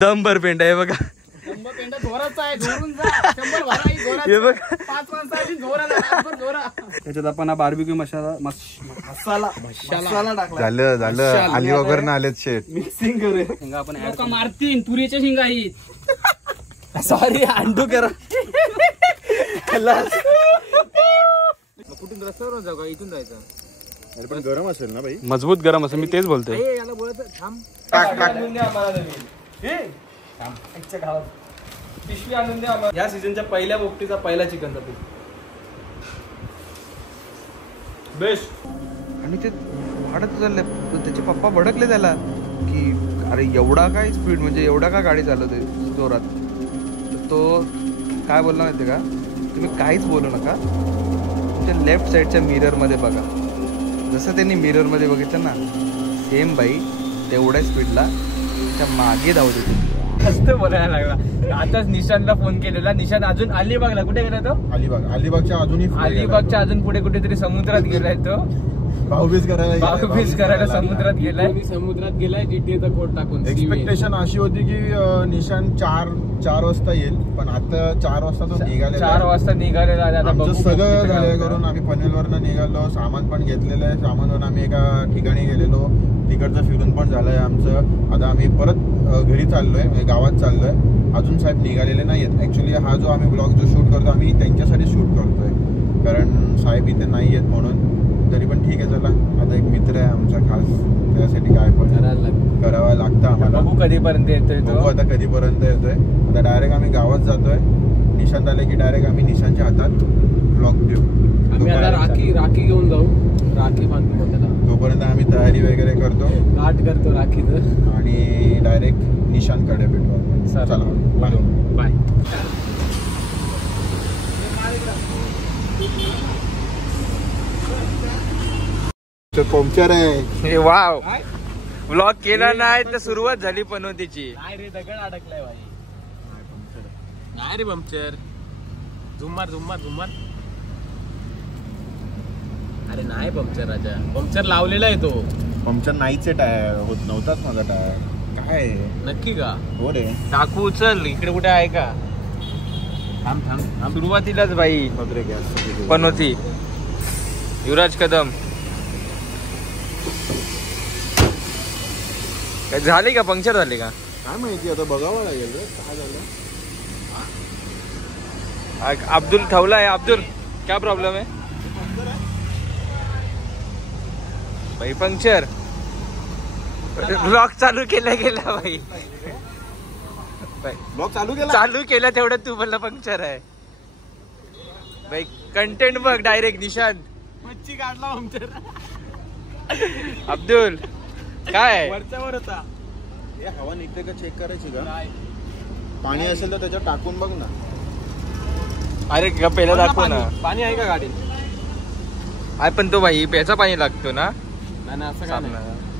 दमभर पेंडा आहे बघा. त्याच्यात आपण बार्बिक्यू मसाला झालं झालं. अलिबागवर ना आलेत शेट. मिक्सिंग करूया आपण. मारतीन तुरीच्या शिंगा ही. सॉरी अंडू करा. कुठून रस्त्यावर जाऊ का? इथून जायचं. अरे पण गरम असेल ना भाई. मजबूत गरम असेल. मी तेच बोलतोय. पिशवी आणून द्या. या सीझनच्या पहिल्या बोकटीचा पहिला चिकनचा पीस बेस्ट. आणि ते वाढत चाललंय. त्याचे पप्पा भडकले त्याला की अरे एवढा काय स्पीड, म्हणजे एवढा का गाडी चालवते जोरात. तर तो काय बोलला माहिती का, तुम्ही काहीच बोलू नका, तुमच्या लेफ्ट साईडच्या मिररमध्ये बघा. जसं त्यांनी मिररमध्ये बघितलं ना, सेम बाई तेवढ्या स्पीडला त्याच्या मागे धावत होती. मस्त बोलायला लागला. आताच निशांतला फोन केलेला. निशांत अजून अलिबागला कुठे गेला तो? अलिबागच्या अजून पुढे कुठेतरी समुद्रात गेलाय तो. भाऊबीज करायला समुद्रात गेलाय. समुद्रात गेलाय जीटीएचा कोट टाकून. एक्सपेक्टेशन अशी होती की निशांत 4 वाजता येईल, पण आता 4 वाजता तो निघाले. 4 वाजता निघालेला. आमचं सगळं झालं करून आम्ही पनवेलवरनं निघालो. सामान पण घेतलेलं आहे. सामानवरून आम्ही एका ठिकाणी गेलेलो. तिकडचं फिरून पण झालंय आमचं. आता आम्ही परत घरी चाललोय, गावात चाललोय. अजून साहेब निघालेले नाही आहेत. ऍक्च्युली हा जो आम्ही ब्लॉग जो शूट करतो आम्ही त्यांच्यासाठी शूट करतोय, कारण साहेब इथे नाही आहेत म्हणून. तरी पण ठीक आहे, चला. आता एक मित्र आहे आमचा खास, त्यासाठी काय पण करावं लागतं आम्हाला. बघू कधीपर्यंत येतोय तो. आता कधीपर्यंत येतोय. आता डायरेक्ट आम्ही गावात जातोय. निशांत आले की डायरेक्ट आम्ही निशांतच्या हातात ब्लॉग देऊ. आम्ही आता राखी घेऊन जाऊ. राखी बांधतो त्याला. तोपर्यंत आम्ही तयारी वगैरे करतो, गाठ करतो राखीचं, आणि डायरेक्ट निशांतकडे भेटू. चला बाय बाय. पंक्चर आहे. वाव. व्लॉग केला नाही तर सुरुवात झाली पनवतीची. नाही रे, दगड अडकलाय भाई. नाही रे पंक्चर. झुम्मार. अरे नाही पंक्चर राजा. पंक्चर लावलेला आहे तो. पंक्चर नाहीच टायर होत नव्हताच माझा टायर. काय नक्की का? हो रे. टाकू उचल. इकडे कुठे आहे का? थांब. सुरुवातीलाच बाई पनवती. युवराज कदम. काय झाली का? पंक्चर झाली का? काय माहिती, आता बघावं लागेल रे काय झालं. अब्दुल ठेवला आहे. अब्दुल क्या प्रॉब्लेम है भाई? पंक्चर. ब्लॉग चालू केला गेला भाई. ब्लॉग चालू केला तेवढं तू बोलला पंक्चर आहे भाई. कंटेंट बघ डायरेक्ट. निशांत मच्छी काढला पंक्चर. अब्दुल काय वरच्यावर होता. हवा निघते का चेक करायची का? पाणी असेल तर त्याच्यात टाकून बघ ना. अरे पहिला दाखव ना. पाणी आहे का गाडीत? आहे, पण तो भाई प्यायचा पाणी लागतो ना. नाही असं काय नाही.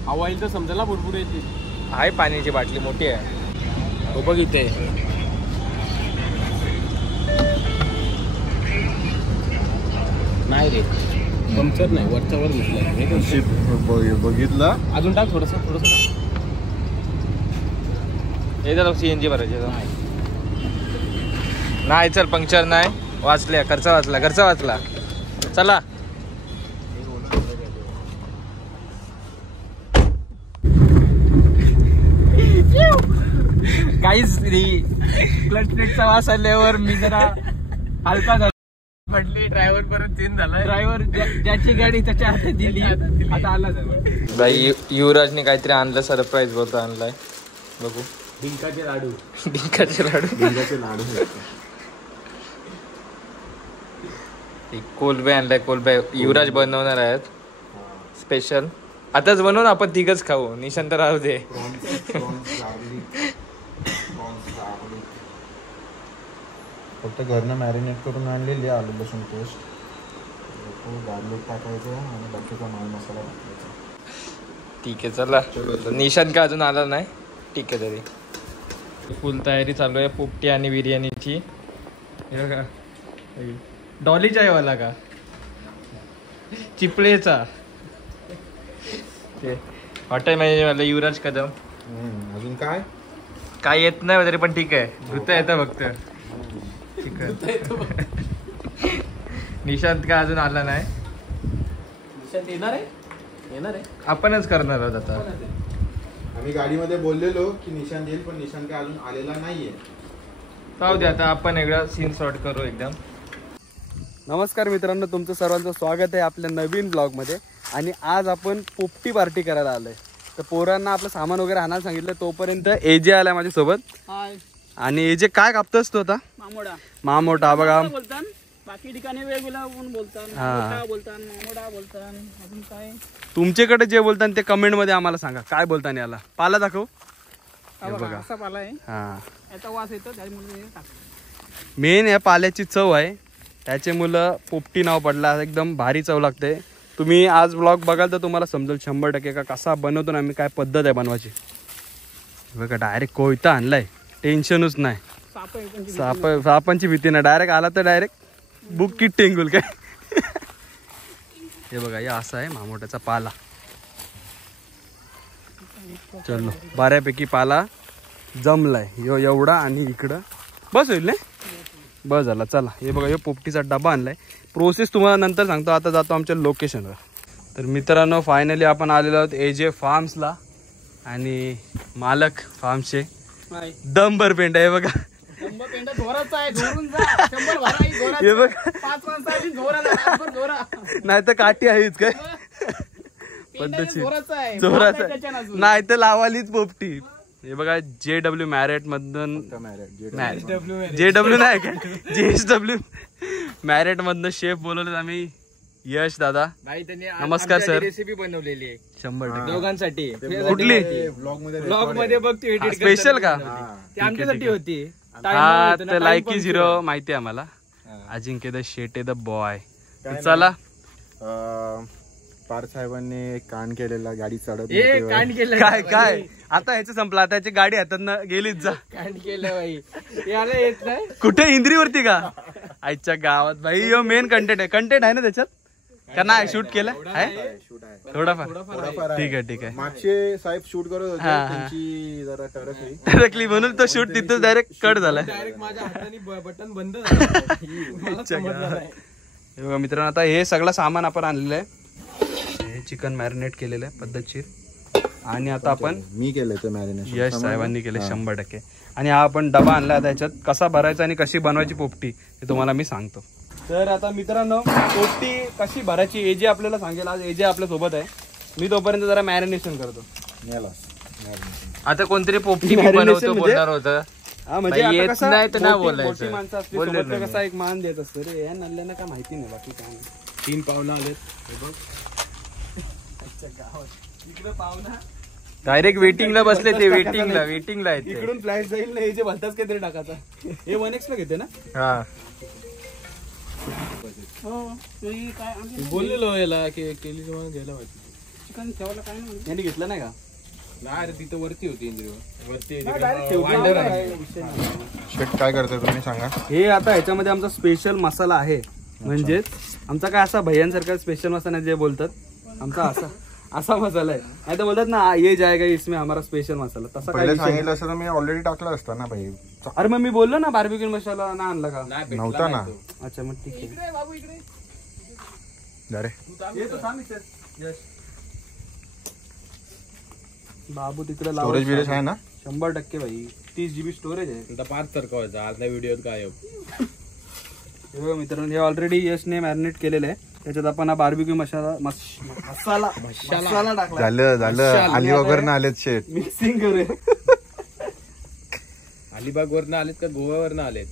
हवा येईल तर समजायला बुडबुड येते. आहे पाण्याची बाटली मोठी आहे. हो बघ इथे. नाही रे पंक्चर नाही. वरच्यावर दिसलं. बघितलं. अजून टाक थोडस. हे जरा सीएनजी भरायचे. नाही चल पंक्चर नाही. वाचल्या. खर्च वाचला. चला. काहीच क्लच प्लेटचा वास आल्यावर मी जरा हलका झाला. म्हटली ड्रायव्हर परत चेंज झाला. ड्रायव्हर ज्याची गाडी त्याच्या हातात दिली. आता आला बाई. युवराजने काहीतरी आणलं. सरप्राईज बोलतो आणलाय. बघू. डिंकाचे लाडू. कोलबे आणलाय. कोलबे युवराज बनवणार आहेत स्पेशल. आताच बनवून आपण तिघच खाऊ. निशांत राहू दे. फक्त घरनं मॅरिनेट करून आणलेली आलू लसूण पेस्ट. गार्लिक टाकायचं आणि बाकीचा माल मसाला टाकायचा. ठीक आहे चला. निशांत का अजून आला नाही. ठीक आहे. तरी फुल तयारी चालू आहे पोपटी आणि बिर्याणीची. डॉलीचा आहे वाला का? चिपळेचा. ते हॉटेल मॅनेजर युवराज कदम. अजून काय? काय येत नाही तरी पण ठीक आहे, धुता येतं फक्त चिकन. निशांत काय अजून आला नाही. निशांत येणार आहे आपणच करणार आहोत आता. आम्ही गाडीमध्ये बोललेलो की निशांत येईल, पण निशांत काय अजून आलेला नाहीये. जाऊ दे आता, आपण एकदा सीन शॉट करू एकदम. नमस्कार मित्रांनो, तुमचं सर्वांचं स्वागत आहे आपल्या नवीन ब्लॉगमध्ये. आणि आज आपण पोपटी पार्टी करायला आलोय. तर पोरांना आपलं सामान वगैरे आणायला सांगितलं. तोपर्यंत एजे आलाय माझ्यासोबत. आणि एजे काय कापतोस तो आता? मामोटा बघा. बाकी ठिकाणी वेगवेगळा बोलतात, मामोटा बोलतात. अजून काय तुमच्याकडे जे बोलतात ते कमेंट मध्ये आम्हाला सांगा, काय बोलता याला. पाला दाखव. बघा असा पाला आहे. हा, याचा वास येतो त्यामुळे मेन या पाल्याची चव आहे, त्याचे मुलं पोपटी नाव पडला. एकदम भारी चव लागते. तुम्ही आज ब्लॉग बघाल तर तुम्हाला समजेल 100% का कसा बनवतो ना आम्ही, काय पद्धत आहे बनवायची. बघा डायरेक्ट कोयता आणलाय, टेन्शनच नाही. सापांची भीती नाही, डायरेक्ट आला तर डायरेक्ट बुक किट टेंगुल काय. हे बघा, या असा आहे मामोट्याचा पाला. चलो, बऱ्यापैकी पाला जमलाय. एवढा आणि इकडं बस होईल ना, बस झाला. चला, हे बघा, हे पोपटीचा डबा आणलाय. प्रोसेस तुम्हाला नंतर सांगतो, आता जातो आमच्या लोकेशनवर. तर मित्रांनो, फायनली आपण आलेलो आहोत एजे फार्म्सला. आणि मालक फार्मचे दमभर पेंड आहे बघा. हे बघा, नाही तर काठी आहेच काय पद्धतशीर जोराचा, नाही तर लावालीच पोपटी. हे बघा, JW मॅरेट मधून, JW नाही का, JSW मॅरेट मधून शेफ बोलवले आम्ही. यश दादा, नमस्कार सर. रेसिपी बनवलेली आहे 100% दोघांसाठी. कुठली ब्लॉग मध्ये बघ तू एडिट स्पेशल का? ती आमच्यासाठी होती. हा, तर लाईक इज 0 माहिती आहे आम्हाला. अजिंक्य द शेटे द बॉय. चला, पार साहेबांनी कांड केलेला गाडी चढत कांड केलं काय काय आता ह्याचं संपलं. आता ह्याची गाडी हातात गेलीच जा. कांड केलं बाई, याला येत नाही. कुठे, इंद्रीवरती का? आईच्या गावात भाई. यो मेन कंटेंट आहे. कंटेंट आहे ना त्याच्यात का नाही? शूट केलं आहे थोडाफार. ठीक आहे ठीक आहे. मागचे साहेब शूट करत होते, त्यांची जरा टरकली म्हणून तो शूट तिथं डायरेक्ट कट झाला. डायरेक्ट माझ्या हाताने बटन बंद हे बघा मित्रांनो, आता हे सगळं सामान आपण आणलेलं आहे. हे चिकन मॅरिनेट केलेलं आहे पद्धतशीर. आणि आता आपण, मी केलंय ते मॅरिनेशन, यश साहेबांनी केले 100%. आणि हा आपण डबा आणला आता. ह्याच्यात कसा भरायचा आणि कशी बनवायची पोपटी हे तुम्हाला मी सांगतो. तर आता मित्रांनो, पोपटी कशी भरायची एजे आपल्याला सांगेल. आज एजे आपल्या सोबत आहे. मी तोपर्यंत जरा मॅरिनेशन करतो. आता कोणतरी पोपटी बनवतो बोलणार होतं. हा, म्हणजे येत आता कसं नाही तर नाही मोठी बोलायचं. माणसं असली सोबत तर कसा एक मान देत असतं रे. या नल्ल्यांना काय माहिती नाही, बाकी काय नाही. 3 पावलं आलेत. इकडे पाहुणा डायरेक्ट वेटिंगला बसले ते. वेटिंगला आहेत ते. इकडून फ्लॅश जाईल ना, हे जे भलताच काहीतरी टाकायचा. हे 1x ला घेते ना. हा, बोललेलो याला की केली घ्यायला पाहिजे. चिकन ठेवायला काय नाही. यांनी घेतलं नाही का? नाही, तिथं वरती होती इंद्रिय वरती. शेट काय करताय तुम्ही सांगा. हे आता ह्याच्यामध्ये आमचा स्पेशल मसाला आहे. म्हणजे आमचा काय असा भैयांसारखा स्पेशल मसाला नाही जे बोलतात. आमचा असा मसाला आहे. नाही तर बोलतात ना, ये जाएगा इसमें हमारा स्पेशल मसाला. तसा काय सांगितलं असतं तर मी ऑलरेडी टाकला असता ना भाई. अरे मग मी बोललो ना, बार्बिक्यू मसाला ना आणला का? नव्हता ना. अच्छा, मग ठीक आहे. बाबू इकडे अरे बाबू तिकडे स्टोरेज बिरेज आहे ना 100% भाई. 30 GB स्टोरेज आहे. आता 5 सरकवायचा आजल्या व्हिडिओत काय हे बघा मित्रांनो, हे ऑलरेडी यशने मॅरिनेट केलेलं आहे. त्याच्यात आपण हा बार्बिक्यू मसाला टाकला. झालं अलिबागवरनं आलेत शेट. मिक्सिंग करूया. अलिबाग वरनं आलेत का गोव्यावरनं आलेत?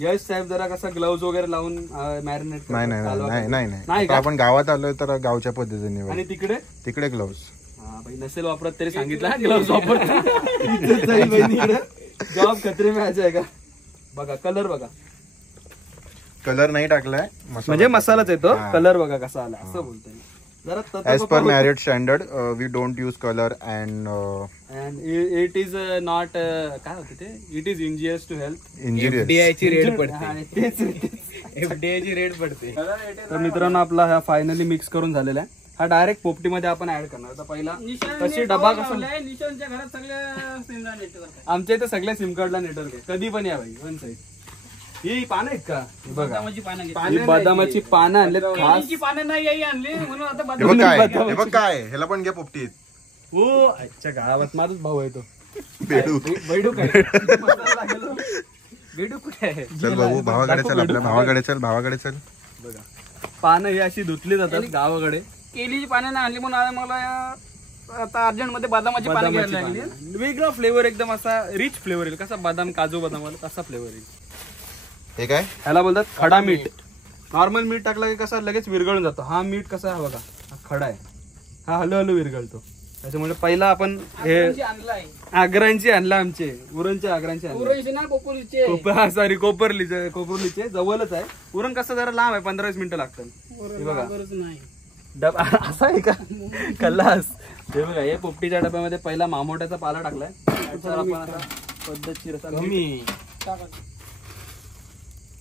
यश साहेब जरा कसा ग्लव्ज वगैरे लावून मॅरिनेट. नाही आपण गावात आलोय तर गावच्या पद्धतीने. आणि तिकडे ग्लव्ज. हा भाई, नसेल वापरत तरी सांगितलं ग्लव्ज वापरत. जॉब खतरे में आहे का? बघा कलर, बघा कलर नाही टाकलाय, म्हणजे मसालाच येतो. कलर बघा कसा आला, असं बोलतोय. As per marriott standard, we don't use color and it is not काय होते ते, it is injurious to health. FDI ची रेट पडते. FDI ची रेट पडते. तर मित्रांनो, आपला हा फायनली मिक्स करून झालेला आहे. हा डायरेक्ट पोपटीमध्ये आपण ऍड करणार. आता पहिला कशी डबा कसा निशांच्या घरात सगळ्या सिमला नेटवर्क आमच्या इथे सगळ्या सिम कार्डला नेटवर्क आहे. कधी पण या भाई वन साईड. ही पानं आहेत का बघा, बदामाची पानं ही बदामाची पानं आणलेत खास. केळीची पानं नाही याही आणली म्हणून आता हे बघ काय, हे बघ काय, ह्याला पण घ्या पोपटीत. हो अच्छा गावात माझाच भाऊ आहे तो बेडू. बैडू काय बेडू कुठे आहे? चल भाऊ, भावाकडे चल, आपल्या भावाकडे चल, भावाकडे चल. बघा पानं ही अशी धुतली जातात गावाकडे. केळीची पानं नाही आणली म्हणून आता मला आता अर्जंट मध्ये बदामाची पानं घ्यायला लागली. वेगळा फ्लेवर एकदम असा रिच फ्लेवर येईल. कसा बदाम काजू बदाम वाला तसा फ्लेवर येईल. हे काय ह्याला बोलतात खडा मीठ. नॉर्मल मीठ टाकलं की कसा लगेच विरघळून जातो. हा मीठ कसा आहे बघा, हा खडा आहे, हा हळूहळू विरघळतो. त्याच्यामुळे पहिला आपण हे आणलाय आग्रांची आणला, आमचे उरणचे आग्रांचे आणले. ना कोपोलीचे सॉरी कोपरलीचे जवळच आहे. उरण कसं जरा लांब आहे, 15-20 मिनिटं लागतात. हे बघा नाही डबा असा आहे का कल्लास. हे बघा हे पोपटीच्या डब्यामध्ये पहिला मामोट्याचा पाला टाकलाय. त्याच्यावर आपण आता पद्धतशीर असा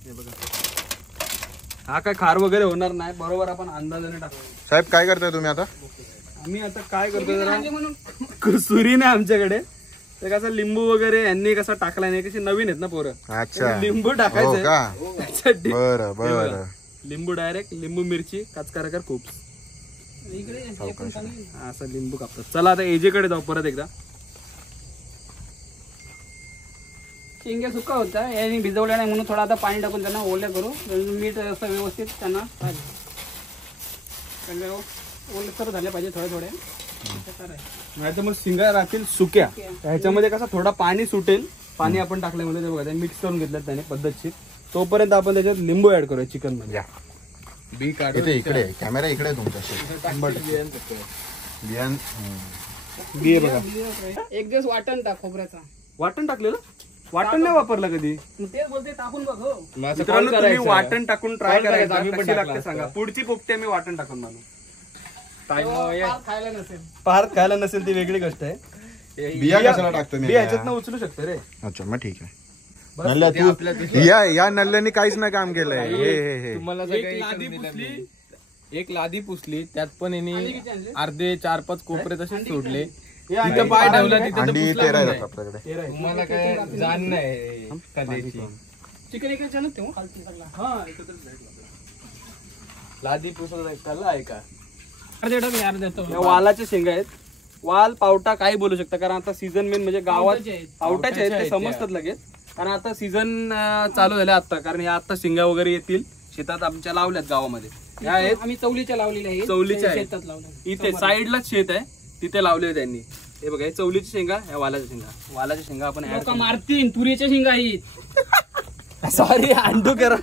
हे बघा. हा काय खार वगैरे होणार नाही, बरोबर आपण अंदाजाने टाकतो. साहेब काय करताय तुम्ही आता? आम्ही आता काय करतो जरा सुरी नाही आमच्याकडे, ते कसं लिंबू वगैरे यांनी कसा टाकला नाही, कशी नवीन आहेत ना पोरं. अच्छा, लिंबू टाकायचं बरं बरं. लिंबू डायरेक्ट लिंबू मिरची काचकाराकर खूप इकडे असं लिंबू कापतात. चला आता एजेकडे जाऊ परत एकदा. शेंग्या सुका होता यांनी भिजवल्या नाही म्हणून थोडा आता पाणी टाकून त्यांना ओल्या करू. मीठ असं व्यवस्थित त्यांना ओले सर्व झाले पाहिजे थोड्या थोड्या. नाही तर मग शिंगा राहतील सुक्या. ह्याच्यामध्ये कसं थोडा पाणी सुटेल. पाणी आपण टाकल्यामध्ये ते बघा मिक्स करून घेतलं त्याने पद्धतशीर. तोपर्यंत आपण त्याच्यात लिंबू ऍड करूया चिकन मध्ये. बी काढ इकडे, कॅमेरा इकडे आहे तुमच्या. बी बघा, एक दिवस वाटण टाक खोबऱ्याचा. वाटण टाकलेलं, वाटण नाही वापरलं कधी. तेच बोलते टाकून बघ. मित्रांनो तुम्ही वाटण टाकून ट्राय करायचं, कशी लागते सांगा. पुढची पोपटी आम्ही वाटण टाकून बनवू. खायला नसेल, फार खायला नसेल ती वेगळी गोष्ट आहे. बिया कशाला टाकतो मी? ह्याच्यात उचलू शकतो रे. अच्छा मग ठीक आहे. नल्ल्या तू या नल्ल्याने काहीच नाही काम केलंय. हे तुम्हाला एक लादी पुसली, त्यात पण यांनी अर्धे 4-5 कोपरे तसेच सोडले. तिथं पाय ठेवला तिथे आपल्याकडे. तुम्हाला काय जाण नाही कधीची. चिकन एका छान तेव्हा लादी पुसला कला आहे का. देतो वालाच्या शेंगा आहेत. वाल पावटा काही बोलू शकता, कारण आता सीझन मेन म्हणजे गावात पावटाचे आहेत ते समजतात लगेच. कारण आता सीझन चालू झाले आता, कारण या आता शेंगा वगैरे येतील शेतात आमच्या लावल्यात गावामध्ये. या आहेत आम्ही चवलीच्या लावलेल्या आहेत. चवलीच्या शेतात आहेत लावल्या. इथे साईडलाच शेत आहे, तिथे लावले त्यांनी. हे बघा हे चवलीची शेंगा, ह्या वालाच्या शेंगा. वालाच्या शेंगा आपण लोक मारतीन. तुरीच्या शेंगा आहेत. सॉरी अंडू करा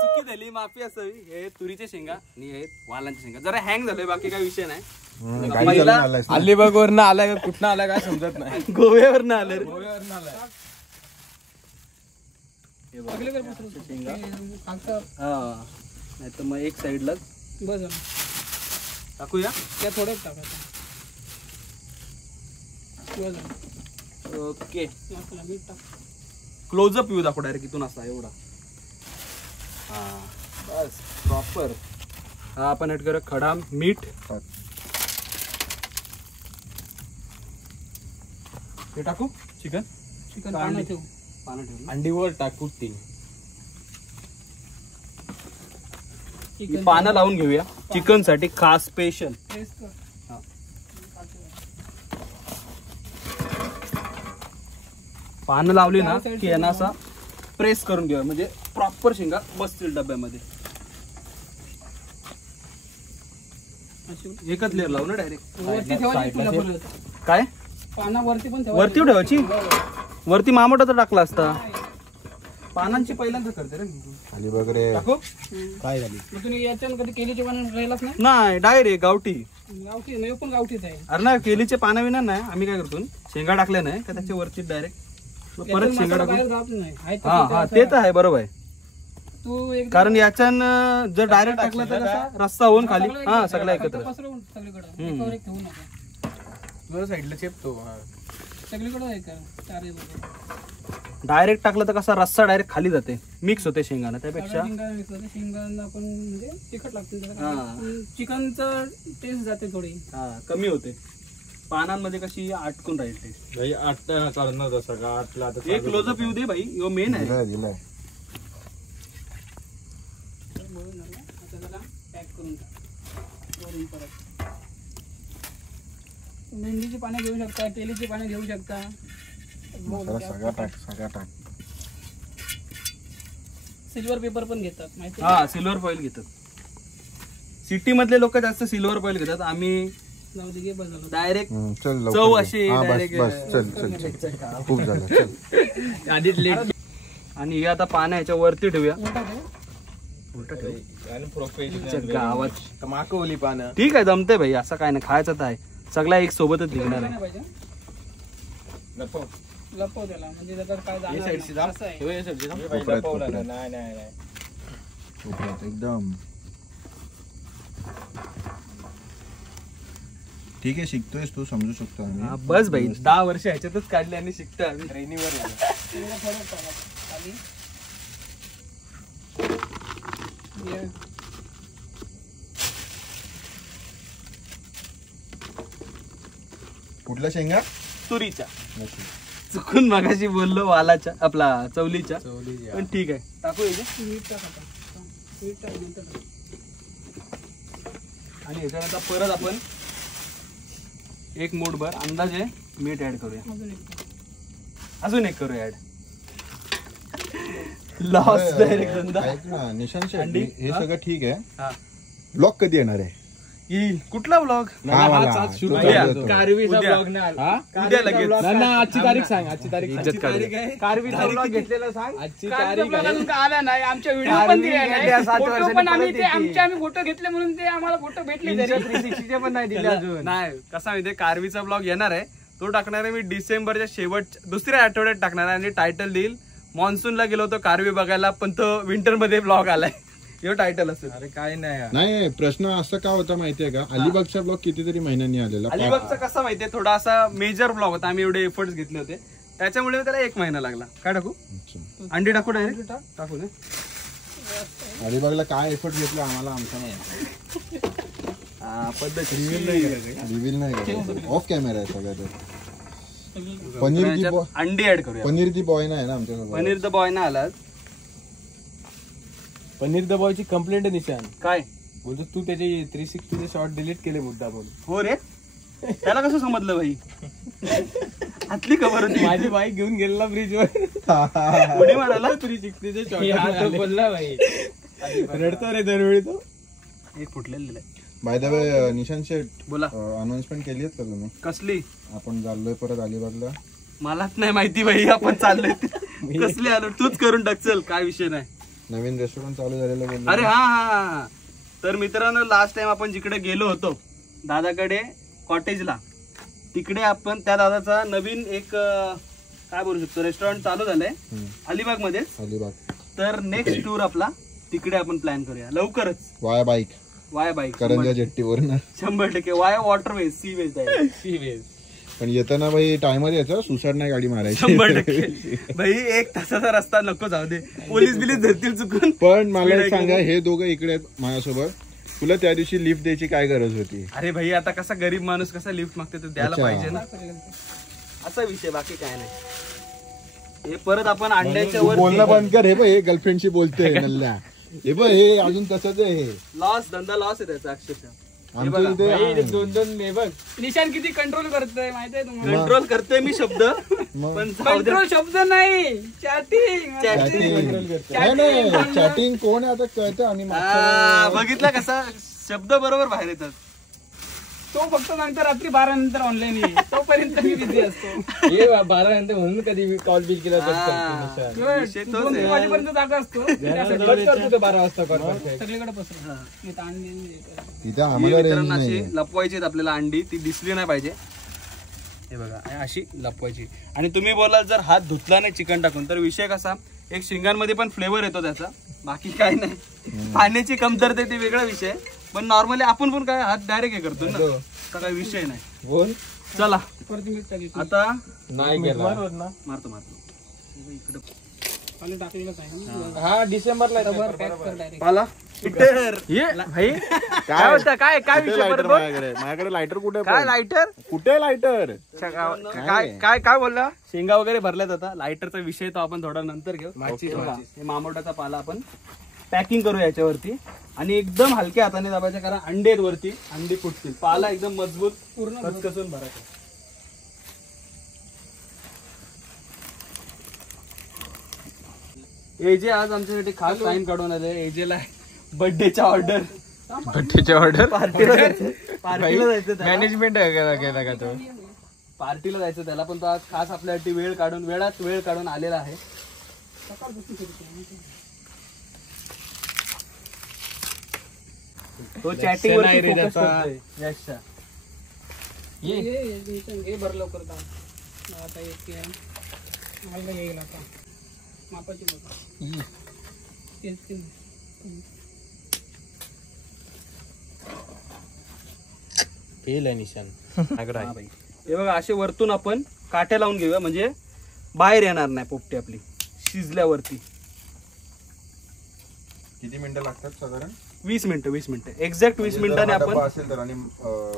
चुकी झाली, माफी असावी. हे तुरीच्या शेंगा आणि हे वालांच्या शेंगा. जरा हँग झालोय, बाकी काही विषय नाही. अलिबाग वरनं आलाय का कुठनं आलाय काय समजत नाही. गोव्यावरनं आलं गोव्यावरनं आलाय. हा नाही तर मग एक साईडलाच बस टाकूया. त्या थोड्याच टाकायचं. ओके मीठ टाक. क्लोजअप येऊ दाखव डायरेक्ट इथून असा एवढा. हा बस प्रॉपर. हा आपण ऍड करूया खडा मीठ. हे टाकू चिकन. चिकन पाणी ठेवू. पानं ठेवू. अंडीवर टाकू ती. पानं लावून घेऊया चिकन साठी खास स्पेशल. पानं लावली ना की यांना असा प्रेस करून घेऊया, म्हणजे प्रॉपर शेंगा बसतील डब्यामध्ये. एकच लेअर लावू ना डायरेक्ट. वरती ठेवायची तुला परत. काय पाना वरती पण वरती ठेवायची. वरती मामोटा तर टाकला असता. पानांची पहिल्यांदा करते रे अलिबाग रे. टाकू काय झाली? मग तुम्ही याच्यानं कधी केलीचे पानं राहिलाच नाही. नाही डायरेक्ट गावठी. गावठी म्हणजे पण गावठीच आहे. अरे नाही केलीचे पानं विना नाही. आम्ही काय करतो शेंगा टाकल्या नाही का त्याच्या वरती डायरेक्ट परत शेंगा टाकून. हा हा ते तर आहे बरोबर आहे. तू एक कारण याच्यान जर डायरेक्ट टाकला तर कसा रस्ता होऊन खाली हा सगळा एकत्र. पसरवून सगळीकडे एकावर एक ठेवू नका. साईडला चेपतो. सगळीकडे आहे का चारी डायरेक्ट टाकलं तर कसा रस्सा डायरेक्ट खाली जाते, मिक्स होते शेंगाना. त्यापेक्षा शेंगांना आपण म्हणजे तिखट लागते, चिकनचं टेस्ट जाते थोडी, कमी होते. पानांमध्ये कशी आटकून राहील टेस्ट. भाई आटला करणार तसं का आटला आता एक क्लोजअप येऊ दे भाई, यो मेन आहे. दिलाय आता त्याला पॅक करून टाक वरून परत. मेंढीची पानं घेऊ शकता, केलीची पानं घेऊ शकता. सगळा टाक. सिल्वर पेपर पण घेतात माहिती. हा, सिल्वर फॉईल घेतात. सिटी मधले लोक जास्त सिल्वर फॉईल घेतात. आम्ही डायरेक्ट चव अशी खूप झालं आधीच लेट. आणि हे आता पानं ह्याच्या वरती ठेवूया. गावात माकवली पानं. ठीक आहे, जमते भाई, असं काय नाही. खायचं तर आहे, सगळा एक सोबतच निघणार आहे. लपव त्याला, म्हणजे त्याच्यात काय जाणार एकदम ठीक आहे. शिकतोयस तू, समजू शकतो आम्ही. बस भाई, 10 वर्ष ह्याच्यातच काढले आणि शिकतो आम्ही. ट्रेनिंगवर कुठल्या शेंगा? तुरीच्या. चुकून मगाशी बोललो वालाच्या, आपला चवलीच्या, पण ठीक आहे. टाकू आणि ह्याच्यानंतर परत आपण एक मूठभर अंदाजे मीठ ऍड करूया. अजून एक करूया ऍड. Loss direct. निशांत शेट, हे सगळं ठीक आहे. ब्लॉग कधी येणार आहे? येईल. कुठला ब्लॉग? कारवीचा ब्लॉग ना उद्या लगेच. आजची तारीख सांग. आजची तारीख कारवीचा ब्लॉग घेतलेला सांग. आजची तारीख आला नाही. आमच्या व्हिडिओ पण दिले नाही, फोटो पण आम्ही फोटो घेतले म्हणून ते आम्हाला फोटो भेटले. 360 पण नाही दिले अजून. नाही, कसा माहितीये, कारवीचा ब्लॉग येणार आहे, तो टाकणार आहे मी डिसेंबरच्या दुसऱ्या आठवड्यात टाकणार आहे. आणि टायटल देईल मान्सूनला गेलो होतो कारवी बघायला, पण तो विंटर मध्ये ब्लॉग आलाय. हे टायटल असेल. अरे काय नाही, प्रश्न असा का होता माहितीये का, अलिबागचा ब्लॉग कितीतरी महिन्यांनी आलेला. अलिबागचा कसा माहितीये, थोडा असा मेजर ब्लॉग होता, आम्ही एवढे एफर्ट्स घेतले होते, त्याच्यामुळे त्याला 1 महिना लागला. काय टाकू? अंडी टाकू डायरेक्ट? टाकू दे. अलिबागला काय एफर्ट घेतला आम्हाला आमचा नाही. पद्धत रिव्हील नाही, ऑफ कॅमेरा आहे सगळ्यात. पनीर अंडी ऍड करूया. पनीर दी बॉय नाही ना आमच्यासोबत. पनीर द बॉय ना आला. पनीर दबावची कंप्लेंट आहे निशान. काय बोलतो तू त्याचे 360 शॉर्ट डिलीट केले मुद्दा बोल. हो रे, त्याला कसं समजलं भाई? आतली खबर होती. माझी बाईक घेऊन गेलेला ब्रिज वर, उडी मारायला 360 शॉर्ट बोलला भाई. रडतो रे दरवेळी तो. एक फुटलेलं. बाय द वे निशांत शेट, बोला. अनाउन्समेंट केली आहेत का तुम्ही? कसली? आपण चाललोय परत अलिबागला. मलाच नाही माहिती भाई आपण चाललोय. कसली आलो? तूच करून टाक, चल, काय विषय नाही. नवीन रेस्टॉरंट चालू झालेलं बोललो. अरे हा. तर मित्रांनो, लास्ट टाइम आपण जिकडे गेलो होतो दादाकडे कॉटेजला, तिकडे आपण त्या दादाचा नवीन एक काय बोलू शकतो रेस्टॉरंट चालू झालंय अलिबाग मध्ये. अलिबाग. तर नेक्स्ट टूर आपला तिकडे आपण प्लॅन करूया लवकरच. वाय बाईक करंजा जेट्टीवर ना. 100% वाय वॉटरवेज, सी वेज. पण येताना भाई टाइमर यायचा, सुसाट नाही गाडी मारायची. 100% भाई. 1 तासाचा रस्ता नको जाऊ दे, पोलीस बिलीस धरतील चुकून. पण मला एक सांगा, हे दोघं इकडे आहेत माझ्यासोबत, तुला त्या दिवशी लिफ्ट द्यायची काय गरज होती? अरे भाई, आता कसा गरीब माणूस कसा लिफ्ट मागते तर द्यायला पाहिजे ना, असा विषय, बाकी काय नाही. हे परत आपण अंड्याच्या वर बोलणं बंद कर. हे बघ, हे गर्लफ्रेंडशी बोलतोय नल्ल्या. हे बघ, हे अजून तसंच आहे. हे लॉस, धंदा लॉस आहे त्याचा अक्षरशः. आमच्या इथे 2 बघ निशान किती कंट्रोल करतोय माहितीये तुम्हाला? कंट्रोल करतोय मी शब्द, पण कंट्रोल शब्द नाही, चॅटिंग. चॅटिंग कोण आहे आता कळतं. आणि बघितला कसा शब्द बरोबर बाहेर येतात. तो फक्त नंतर रात्री 12 नंतर ऑनलाईन येईल, तोपर्यंत मी बिझी असतो. हे 12 नंतर म्हणून कधी कॉल बिल केला विषय तोच 2 आहे. वाजेपर्यंत जागा असतो. करतो 12 वाजता कॉल. सगळीकडे पसरतो. इथे आम्हाला रेंज मित्रांनो, नाही. अशी लपवायची आपल्याला अंडी, ती दिसली नाही पाहिजे. हे बघा, अशी लपवायची. आणि तुम्ही बोलाल जर हात धुतला नाही चिकन टाकून, तर विषय कसा, एक शिंगांमध्ये पण फ्लेवर येतो त्याचा, बाकी काय नाही. पाण्याची कमतरता ते वेगळा विषय, पण नॉर्मली आपण पण काय हात डायरेक्ट हे करतो ना, काही विषय नाही. बोल. चला परत मीठ टाकली. आता नाही मारतो. मारतो. हा डिसेंबरला पाला भाई काय होतं काय काय विषय बरोबर माझ्याकडे लायटर कुठे काय लायटर कुठे लायटर काय काय काय बोलला शेंगा वगैरे भरल्यात आता लायटरचा विषय तो आपण थोडा नंतर घेऊ हे मामोटाचा पाला आपण पॅकिंग करू याच्यावरती आणि एकदम हलक्या हाताने दाबायचं कारण अंडे आहेत वरती अंडी फुटतील पाला एकदम मजबूत पूर्ण कचकचून भरायचा एजे आज आमच्यासाठी खास टाइम काढून आले एजेला बर्थडेच्या ऑर्डर पार्टीला जायचं मॅनेजमेंट केला का तो पार्टीला जायचं त्याला पण तो आज खास आपल्यासाठी वेळ काढून आलेला आहे तो चॅटिंग वरती फोकस करतोय यशच्या ये भर लवकर आता येईल आता मापाची निशान हे बघा असे वरतून आपण काट्या लावून घेऊया म्हणजे बाहेर येणार नाही पोपटी आपली शिजल्यावरती किती मिनिटं लागतात साधारण 20 मिनिटं एक्झॅक्ट 20 मिनिटांनी आपण असेल तर आणि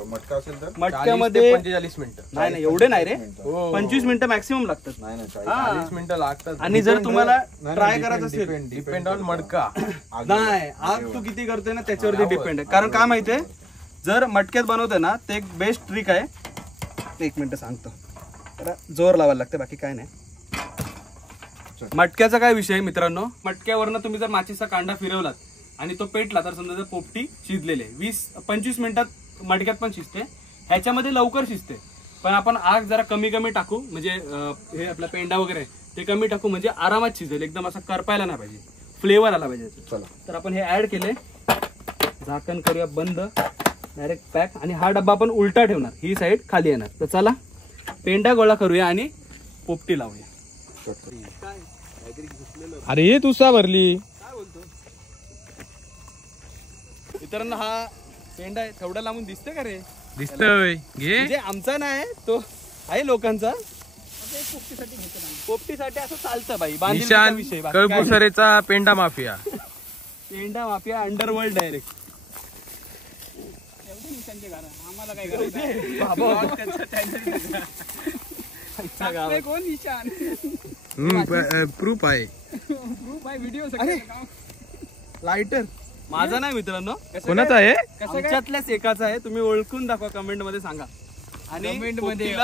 मटका असेल तर मटक्यामध्ये 45 मिनिटं नाही एवढे नाही रे 25 मिनिटं मॅक्सिमम लागतात नाही 40 मिनिटं लागतात आणि जर तुम्हाला ट्राय करायचं असेल डिपेंड ऑन मडका नाही आग तू किती करतोय ना त्याच्यावरती डिपेंड आहे कारण काय माहितीये जर मटक्यात बनवते ना ते एक बेस्ट ट्रिक आहे 1 मिनिट सांगतो जोर लावायला लागते बाकी काय नाही मटक्याचा काय विषय मित्रांनो मटक्यावरनं तुम्ही जर माचीचा कांडा फिरवलात आणि तो पेटला तर समजा पोपटी शिजलेले 20-25 मिनिटात मटक्यात पण शिजते ह्याच्यामध्ये लवकर शिजते पण आपण आग जरा कमी टाकू म्हणजे हे आपला पेंडा वगैरे ते कमी टाकू म्हणजे आरामात शिजेल एकदम असं करपायला नाही पाहिजे फ्लेवर आला पाहिजे चला तर आपण हे ऍड केले झाकण करूया बंद डायरेक्ट पॅक आणि हा डब्बा आपण उलटा ठेवणार ही साईड खाली येणार तर चला पेंडा गोळा करूया आणि पोपटी लावूया अरे हे तुसा भरली मित्रांनो हा पेंडा आहे तेवढा लांबून दिसतोय का रे दिसतोय घे म्हणजे आमचा नाही तो आहे लोकांचा पोपटीसाठी असं चालतं बाई निशान विषय कळपुसरेचा पेंडा माफिया पेंडा माफिया अंडरवर्ल्ड डायरेक्ट आम्हाला काय करायचं कोण निशान प्रूफ आहे व्हिडिओ लायटर माझा नाही मित्रांनो कोणाचा आहे आमच्यातल्याच एकाचा आहे तुम्ही ओळखून दाखवा कमेंट मध्ये सांगा आणि कमेंट मध्ये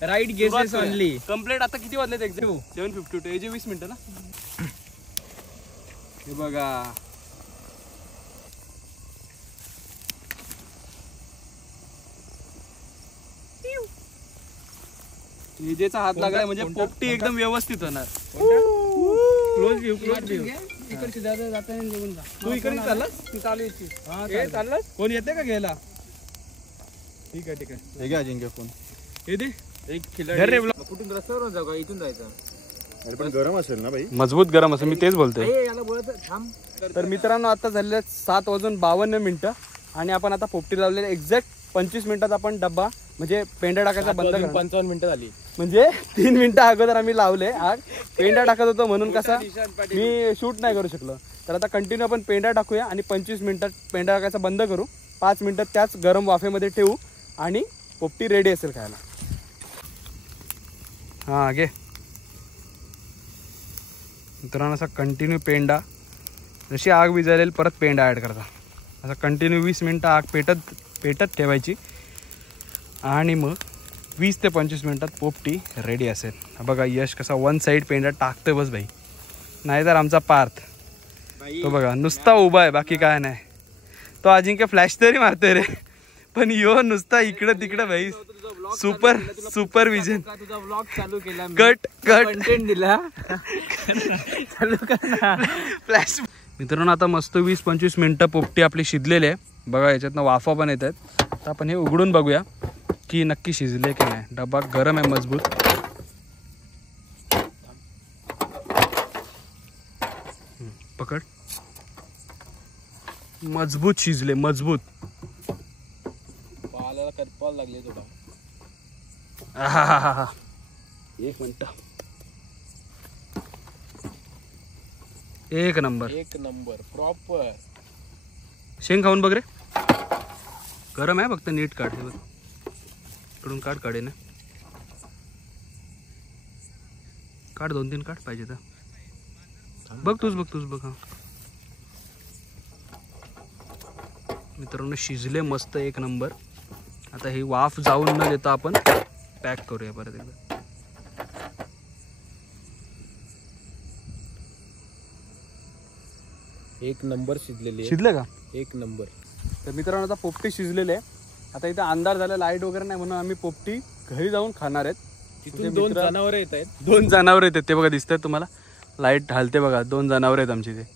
राईट गेसेस ओनली कंप्लीट आता किती वाजलेत एक्झॅक्ट 7:52 एजे 20 मिनिटं ना हे बघा एजेचा हात लागलाय म्हणजे पोपटी एकदम व्यवस्थित होणार क्लोज व्ह्यू इकडची जाता निघून जा तू इकडे चाललास तू चालू चाललास कोण येते का घ्यायला ठीक आहे हे घ्या अजिंक्य फोन हे दे एक कुठून रस्त्यावरून जाऊ का इथून जायचं अरे पण गरम असेल ना भाई मजबूत गरम असेल मी तेच बोलतोय तर मित्रांनो आता झालेले 7:52 आणि आपण आता पोपटी लावलेले एक्झॅक्ट 25 मिनिटात आपण डब्बा म्हणजे पेंडा टाकायचा बंद करणार 55 मिनिटं झाली म्हणजे 3 मिनिटं अगोदर आम्ही लावले आग पेंडा टाकत होतो म्हणून कसा मी शूट नाही करू शकलो तर आता कंटिन्यू आपण पेंडा टाकूया आणि 25 मिनिटात पेंडा टाकायचा बंद करू 5 मिनिटात त्याच गरम वाफेमध्ये ठेवू आणि पोपटी रेडी असेल खायला हा घे मित्रांनो असा कंटिन्यू पेंडा जशी आग विझालेल परत पेंडा ॲड करता असा कंटिन्यू 20 मिनिटं आग पेटत ठेवायची आणि मग 20 ते 25 मिनिटात पोपटी रेडी असेल बघा यश कसा 1 साईड पेंडा टाकतोय बस भाई नाहीतर आमचा पार्थ तो बघा नुसता उभा आहे बाकी काय नाही तो अजिंक्य फ्लॅश तरी मारतोय रे पण यो नुसता इकडं तिकडं भाई सुपर विजन तुझा व्लॉग चालू केला कट कंटेंट दिला चालू कर फ्लॅश मित्रांनो आता मस्त 20-25 मिनिटं पोपटी आपली शिजलेली आहे बघा याच्यातनं वाफा पण येत आहेत तर आपण हे उघडून बघूया की नक्की शिजले की नाही डबा गरम आहे मजबूत पकड मजबूत शिजले मजबूत पालाला करपाल लागले थोडा 1 मिनिट एक नंबर प्रॉपर. शेंग खाऊन बघ रे. गरम आहे फक्त नीट काढ. इकडून काढे ना. काढ 2-3 काढ पाहिजे तर. बघ तूच बघ. हा मित्रांनो शिजले मस्त एक नंबर. आता ही वाफ जाऊन न देता आपण पॅक करूया परत एकदा. एक नंबर शिजलेली. शिजले का? एक नंबर. तर मित्रांनो आता पोपटी शिजलेले आहे. आता इथे अंधार झाला, लाईट वगैरे नाही म्हणून आम्ही पोपटी घरी जाऊन खाणार आहेत. तिथून 2 जनावर येत आहेत. 2 जनावर येतात ते बघा, दिसतात तुम्हाला. लाईट हालते बघा. 2 जनावर आहेत आमची. ते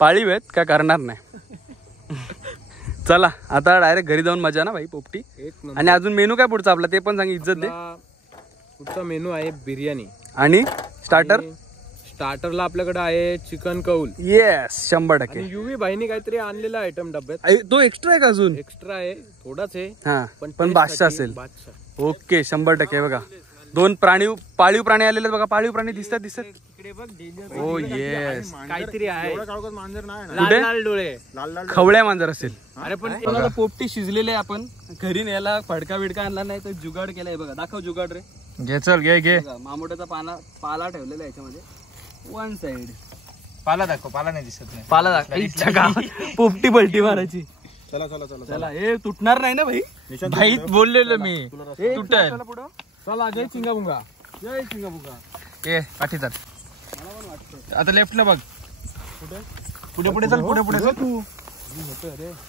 पाळीव आहेत, काय करणार नाही. चला आता डायरेक्ट घरी जाऊन मजा ना भाई पोपटी. आणि अजून मेनू काय पुढचा आपला ते पण सांग, इज्जत दे. पुढचा मेनू आहे बिर्याणी. आणि स्टार्टरला आपल्याकडे आहे चिकन कौल. येस 100%. युवी भाईनी काहीतरी आणलेला आयटम डब्यात. तो एक्स्ट्रा आहे का अजून? एक्स्ट्रा आहे, थोडाच आहे. हा पण बादशाह असेल. ओके 100% बघा. 2 पाळीव प्राणी आलेले बघा. पाळीव प्राणी दिसतात. ओ येस काहीतरी आहे. मांजर नाही. लाल डोळे. खवळ्या मांजर असेल. अरे पण पोपटी शिजलेले आपण घरी न्यायला फडका बिडका आणला नाही तर जुगाड केलाय बघा. दाखव जुगाड रे. घे चल घे. मामोट्याचा पाला ठेवलेला याच्यामध्ये. 1 साइड पाला दाखव. पाला नाही दिसत नाही. पाला दाखव. पोपटी पलटी मारायची. चला हे तुटणार नाही ना भाई? भाई बोललेलो मी तुटल. चला जय चिंगाबुंगा. ए पाठी चल. आता लेफ्टला बघ. पुढे चल. पुढे तू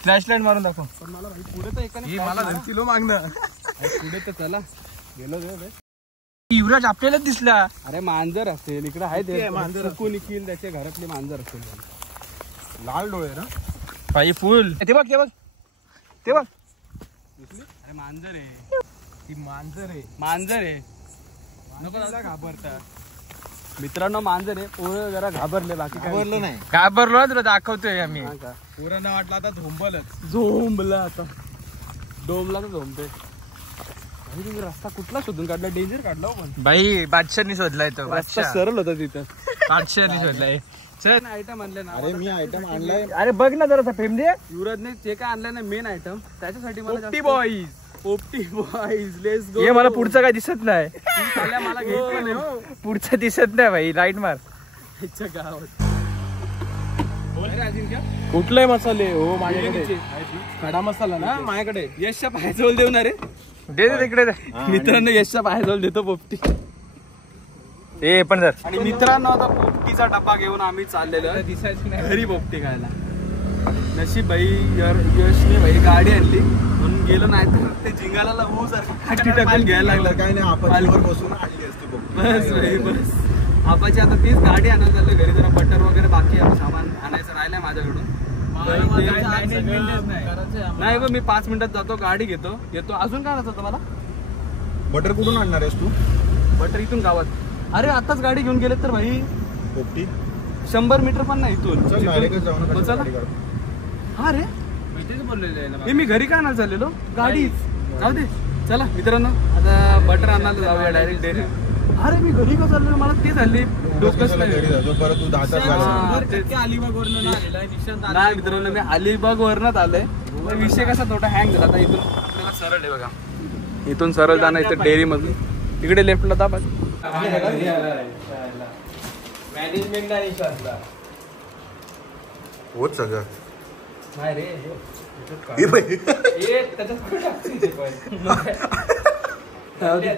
फ्लॅश लाईट मारून दाखव. पुढे तर एका मला धरती मागणं. पुढे तर चला गेलो. युवराज आपल्यालाच दिसला. अरे मांजर असेल इकडे आहे ते. मांजर निखिल त्याच्या घरातले मांजर असेल. लाल डोळे ना भाई फुल. ते बघ. अरे मांजर आहे. ती मांजर आहे. नको दादा घाबरता. मित्रांनो मांजर आहे. पोरं जरा घाबरले. बाकी आवरलं नाही. घाबरलो तुला दाखवतोय आम्ही. पोरांना वाटलं आता झोंबलच. झोंबला आता. डोंबला तर झोंबते. तुम्ही रस्ता कुठला शोधून काढला? डेंजर काढला पण भाई बादशाहनी शोधलाय तो. रस्ता सरळ होता तिथं. बादशाहनी शोधलाय. चल आयटम आणले ना. अरे मी आयटम आणलाय. अरे बघ ना जरा फेम दे. युवराजने जे काय आणलंय ना मेन आयटम त्याच्यासाठी मला पोपटी बॉईज. पोपटी बॉईज लेट्स गो. हे मला पुढचं काय दिसत नाही. मला घेतलं नाही हो. पुढचं दिसत नाही भाई. राईट मार. गावात कुठलाय मसाले हो माझ्याकडे. खडा मसाला ना माझ्याकडे. यशच्या पायाजवळ देऊ ना रे. दे तिकडे. मित्रांनो यशच्या पायाजवळ देतो पोपटी. ए पण जर. आणि मित्रांनो आता पोपटीचा डब्बा घेऊन आम्ही चाललेलो घरी पोपटी खायला. नशीब भाई यशने भाई गाडी आणली म्हणून गेलो, नाही तर ते जिंगाला टक्कल घ्यायला लागलं. काय नाही आपण बसून आणली असते बस भाई बस. आपाची आता तीच गाडी आणायला चाललोय घरी. जरा बटर वगैरे बाकी आहे, सामान आणायचं राहिलंय माझ्याकडून. नाही बघ मी 5 मिनिटात जातो, गाडी घेतो. अजून काय होतं मला? बटर कुठून आणणार आहेस तू? बटर इथून गावात. अरे आताच गाडी घेऊन गेले तर भाई पोपटी 100 मीटर पण नाही इथून. चल डायरेक्ट जाऊ नका. चला. हा रे हे मी घरी काय आणायला चाललेलो, गाडी जाऊ दे. चला मित्रांनो आता बटर आणायला जाऊया डायरेक्ट डेअरी. अरे मी घरी का चाललेलो, मला ते झाले डोकंच नाही. परत तू 10 अलिबाग वरून नाही मित्रांनो, मी अलिबाग वरनच आलोय. विषय कसा थोडा हँग झाला. आता इथून आपल्याला सरळ आहे बघा, इथून सरळ जाणं इथे डेअरी मधून. तिकडे लेफ्टला दाबा. मॅनेजमेंट नाही विश्वासला होत सगळं. नाही रे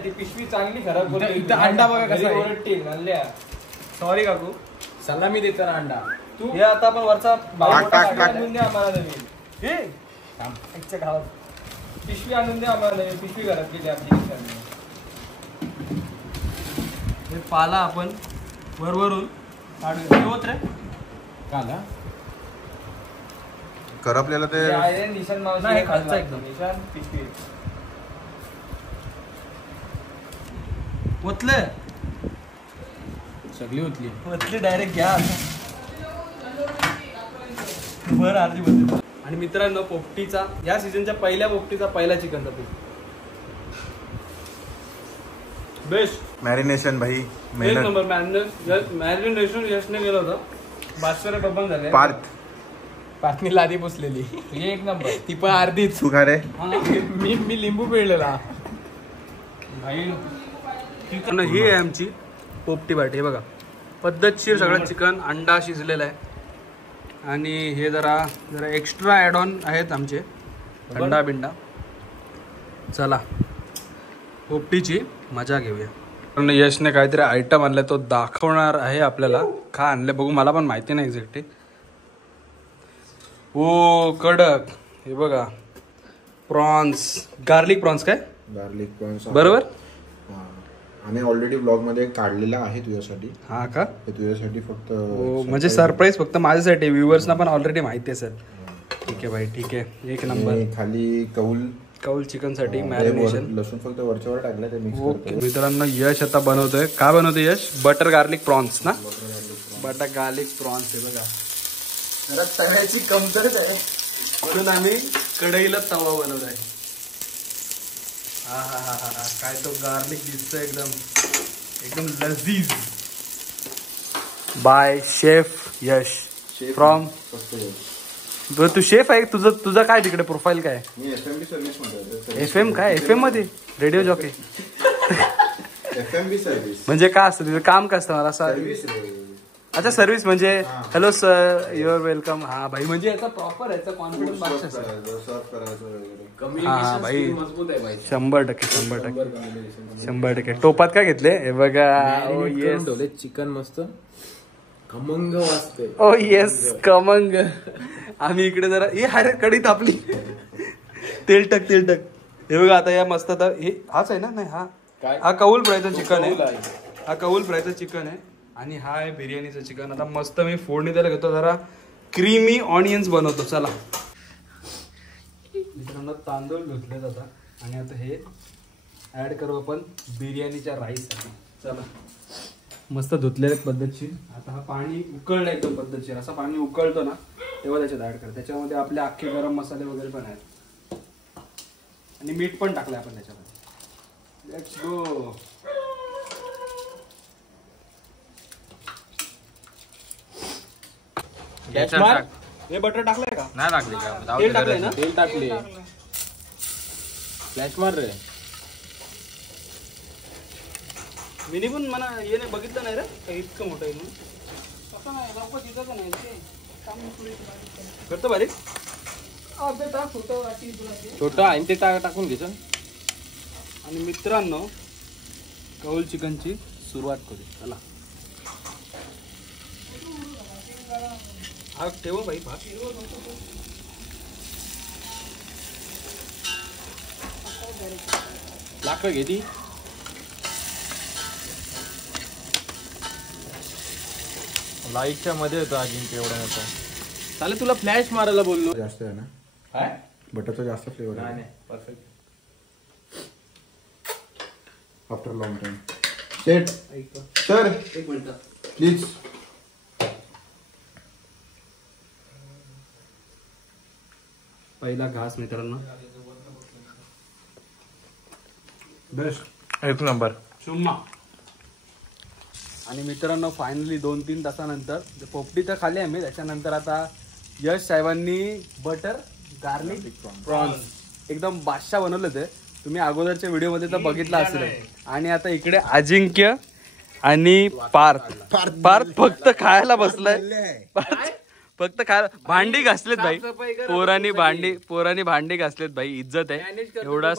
ती पिशवी चांगली खराब होती. इथं अंडा बघा कसा ओरडतील नल्ल्या. सॉरी काकू. सलामी देताना अंडा तू हे आता आपण वरचा टाक. आणून दे आम्हाला नवीन. हे आमच्या गावात पिशवी आणून दे आम्हाला नवीन. पिशवी घरात गेली आपली. हे पाला आपण वरवरून काढून रे काला करपलेलं ते आहे. निशान मावशी खालचा एकदम निशान पिशवी ओतले सगळी होतली डायरेक्ट घ्या बर अर्धी बदल. आणि मित्रांनो पोपटीचा या सीझनच्या पहिल्या पोपटीचा पहिला चिकनचा पीस बेस्ट. मॅरिनेशन भाई एक नंबर. मॅरिनेशन यशने केलं होतं. 72 डबल झाले. पाटणी लादी पुसलेली हे एक नंबर. ती पण अर्धीच. तू खा रे. मी लिंबू पिळलेला. भाई ही आहे आमची पोपटी बाट. हे बघा पद्धतशीर सगळं चिकन, अंडा शिजलेला आहे. आणि हे जरा एक्स्ट्रा ॲड ऑन आहेत आमचे, अंडा बिंडा. चला पोपटीची मजा घेऊया. पण यशने काहीतरी आयटम आणलाय, तो दाखवणार आहे आपल्याला. का आणले बघू, मला पण माहिती नाही एक्झॅक्टली. ओ कडक, हे बघा प्रॉन्स, गार्लिक प्रॉन्स. काय गार्लिक प्रॉन्स बरोबर. आम्ही ऑलरेडी ब्लॉग मध्ये काढलेला आहे तुझ्यासाठी. हा का, तुझ्यासाठी फक्त म्हणजे सरप्राईज फक्त माझ्यासाठी. व्ह्युअर्सना पण ऑलरेडी माहिती आहे सर. ठीक आहे भाई, ठीक आहे, एक नंबर. खाली कौल चिकन साठी मॅरिनेशन. लसूण फक्त वरच्यावर टाकलं ते मिक्स ओके मित्रांनो, यश आता बनवतोय. काय बनवतोय यश? बटर गार्लिक प्रॉन्स ना. Butter garlic prawns. हे बघा जरा तव्याची कमतरता आहे म्हणून आम्ही कढईला तवा बनवत आहे. हा हा हा हा, काय तो गार्लिक दिसतोय एकदम लजीज. By chef Yash from. तू शेफ आहे. तुझं काय तिकडे प्रोफाईल काय? मी FMB सर्व्हिस मध्ये. FM काय? FM मध्ये रेडिओ जॉकी. FMB सर्व्हिस म्हणजे काय असतं तुझं काम? काय असतं मला सर्व्हिस? अच्छा सर्व्हिस म्हणजे हॅलो सर युअर वेलकम. हा भाई, म्हणजे याचा प्रॉपर याचा कॉन्फिडन्स भाषा सर्व करायचं वगैरे. हा भाई, मजबूत आहे भाई. 100%. टोपात काय घेतले? हे बघा. ओ येस, चिकन मस्त खमंग वाजते. ओ येस खमंग. आम्ही इकडे जरा हे हरे कढई तापली. तेल टाक. हे बघा आता या मस्त. आता हे हाच आहे ना? नाही, हा कौल फ्रायचं चिकन आहे. हा कौल फ्रायचं चिकन आहे. आणि हा आहे बिर्याणीचं चिकन. आता मस्त मी फोडणी द्यायला घेतो. जरा क्रीमी ऑनियन्स बनवतो. चला मित्रांनो, तांदूळ धुतले जातात आणि आता हे ऍड करू आपण बिर्याणीच्या राईस. चला मस्त धुतलेले पद्धतशीर. आता हा पाणी उकळलं एकदम पद्धतशीर. असं पाणी उकळतो ना तेव्हा त्याच्यात ऍड करा. त्याच्यामध्ये आपले अख्खे गरम मसाले वगैरे पण आहेत आणि मीठ पण टाकलंय आपण त्याच्यामध्ये. Let's go. हे बटर टाकलंय का? नाही टाकले का? तेल टाकलंय ना? तेल टाकले. फ्लॅश मार रे. मिनी पण मला हे नाही बघितलं नाही रे काही इतकं मोठं आहे म्हणून. असं नाही लवकर शिजत नाही ते. करतो बारीक. अर्धे तास होतं वाटी तुला ते. छोटा आहे ते टाकून घ्यायचं. आणि मित्रांनो, कौल चिकनची सुरुवात करू. चला हा ठेव भाई भात. लाकडं घे ती. लाईटच्या मध्ये होतं अजिंक्य एवढं मोठं. चालेल, तुला फ्लॅश मारायला बोललो. जास्त आहे ना काय? बटरचा जास्त फ्लेवर आहे. नाही perfect. After long time. Set sir, एक मिनिट प्लीज. पहिला घास मित्रांनो. बेस्ट, एक नंबर. चुम्मा. आणि मित्रांनो फायनली 2-3 तासानंतर पोपटी तर खाली आम्ही. त्याच्यानंतर आता यश साहेबांनी बटर गार्लिक प्रॉन्स एकदम बादशाह बनवलं ते. तुम्ही अगोदरच्या व्हिडिओमध्ये तर बघितलं असेल. आणि आता इकडे अजिंक्य आणि पार्थ फक्त खायला बसलाय. फक्त खायला. भांडी घासलेत भाई. पोरांनी भांडी घासलेत भाई. इज्जत आहे एवढा.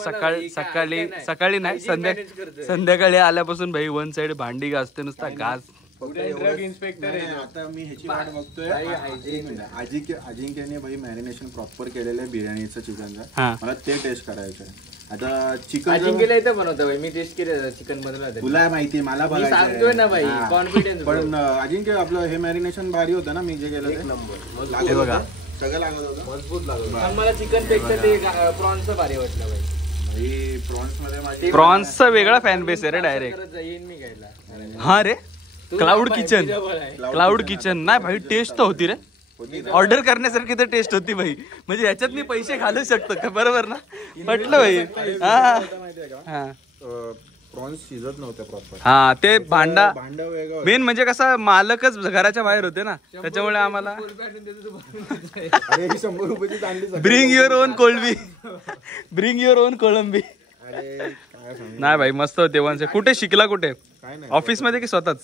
सकाळी नाही संध्याकाळी आल्यापासून भाई वन साइड भांडी घासते नुसता घास. आता मी ह्याची वाट बघतोय. अजिंक्यने भाई मॅरिनेशन प्रॉपर केलेलं आहे बिर्याणीचं चिकनचं. मला ते टेस्ट करायचं आहे. आता चिकन अजिंक्यला इथं बनवतो भाई. मी टेस्ट केलं चिकन बनवलं. तुला माहिती, मला सांगतोय ना भाई, कॉन्फिडन्स. पण अजिंक्य आपलं हे मॅरिनेशन भारी होतं ना मी जे केलं. एक नंबर. हे बघा सगळं लागत होतं. मजबूत लागलं. पण मला चिकन पेक्षा ते प्रॉन्सचं भारी वाटलं भाई. प्रॉन्स मध्ये माझी प्रॉन्सचा वेगळा फॅन बेस आहे रे डायरेक्ट. येईन मी घ्यायला. हा रे, क्लाउड किचन नाही भाई. टेस्ट तर होती रे. ऑर्डर करण्यासारखी तर टेस्ट होती भाई. म्हणजे ह्याच्यात मी पैसे घालू शकतो का? बरोबर ना? म्हटलं भाई. हा प्रॉन्स शिजत नव्हते प्रॉपर. हा ते भांडा वेगळं मेन म्हणजे कसा मालकच घराच्या बाहेर होते ना, त्याच्यामुळे आम्हाला अरे 100 रुपयाची आणली ब्रिंग युअर ओन कोळंबी, ब्रिंग युअर ओन कोळंबी. अरे काय सांग नाही भाई मस्त होते वनचे. कुठे शिकला कुठे? काय नाही ऑफिस मध्ये की स्वतःच?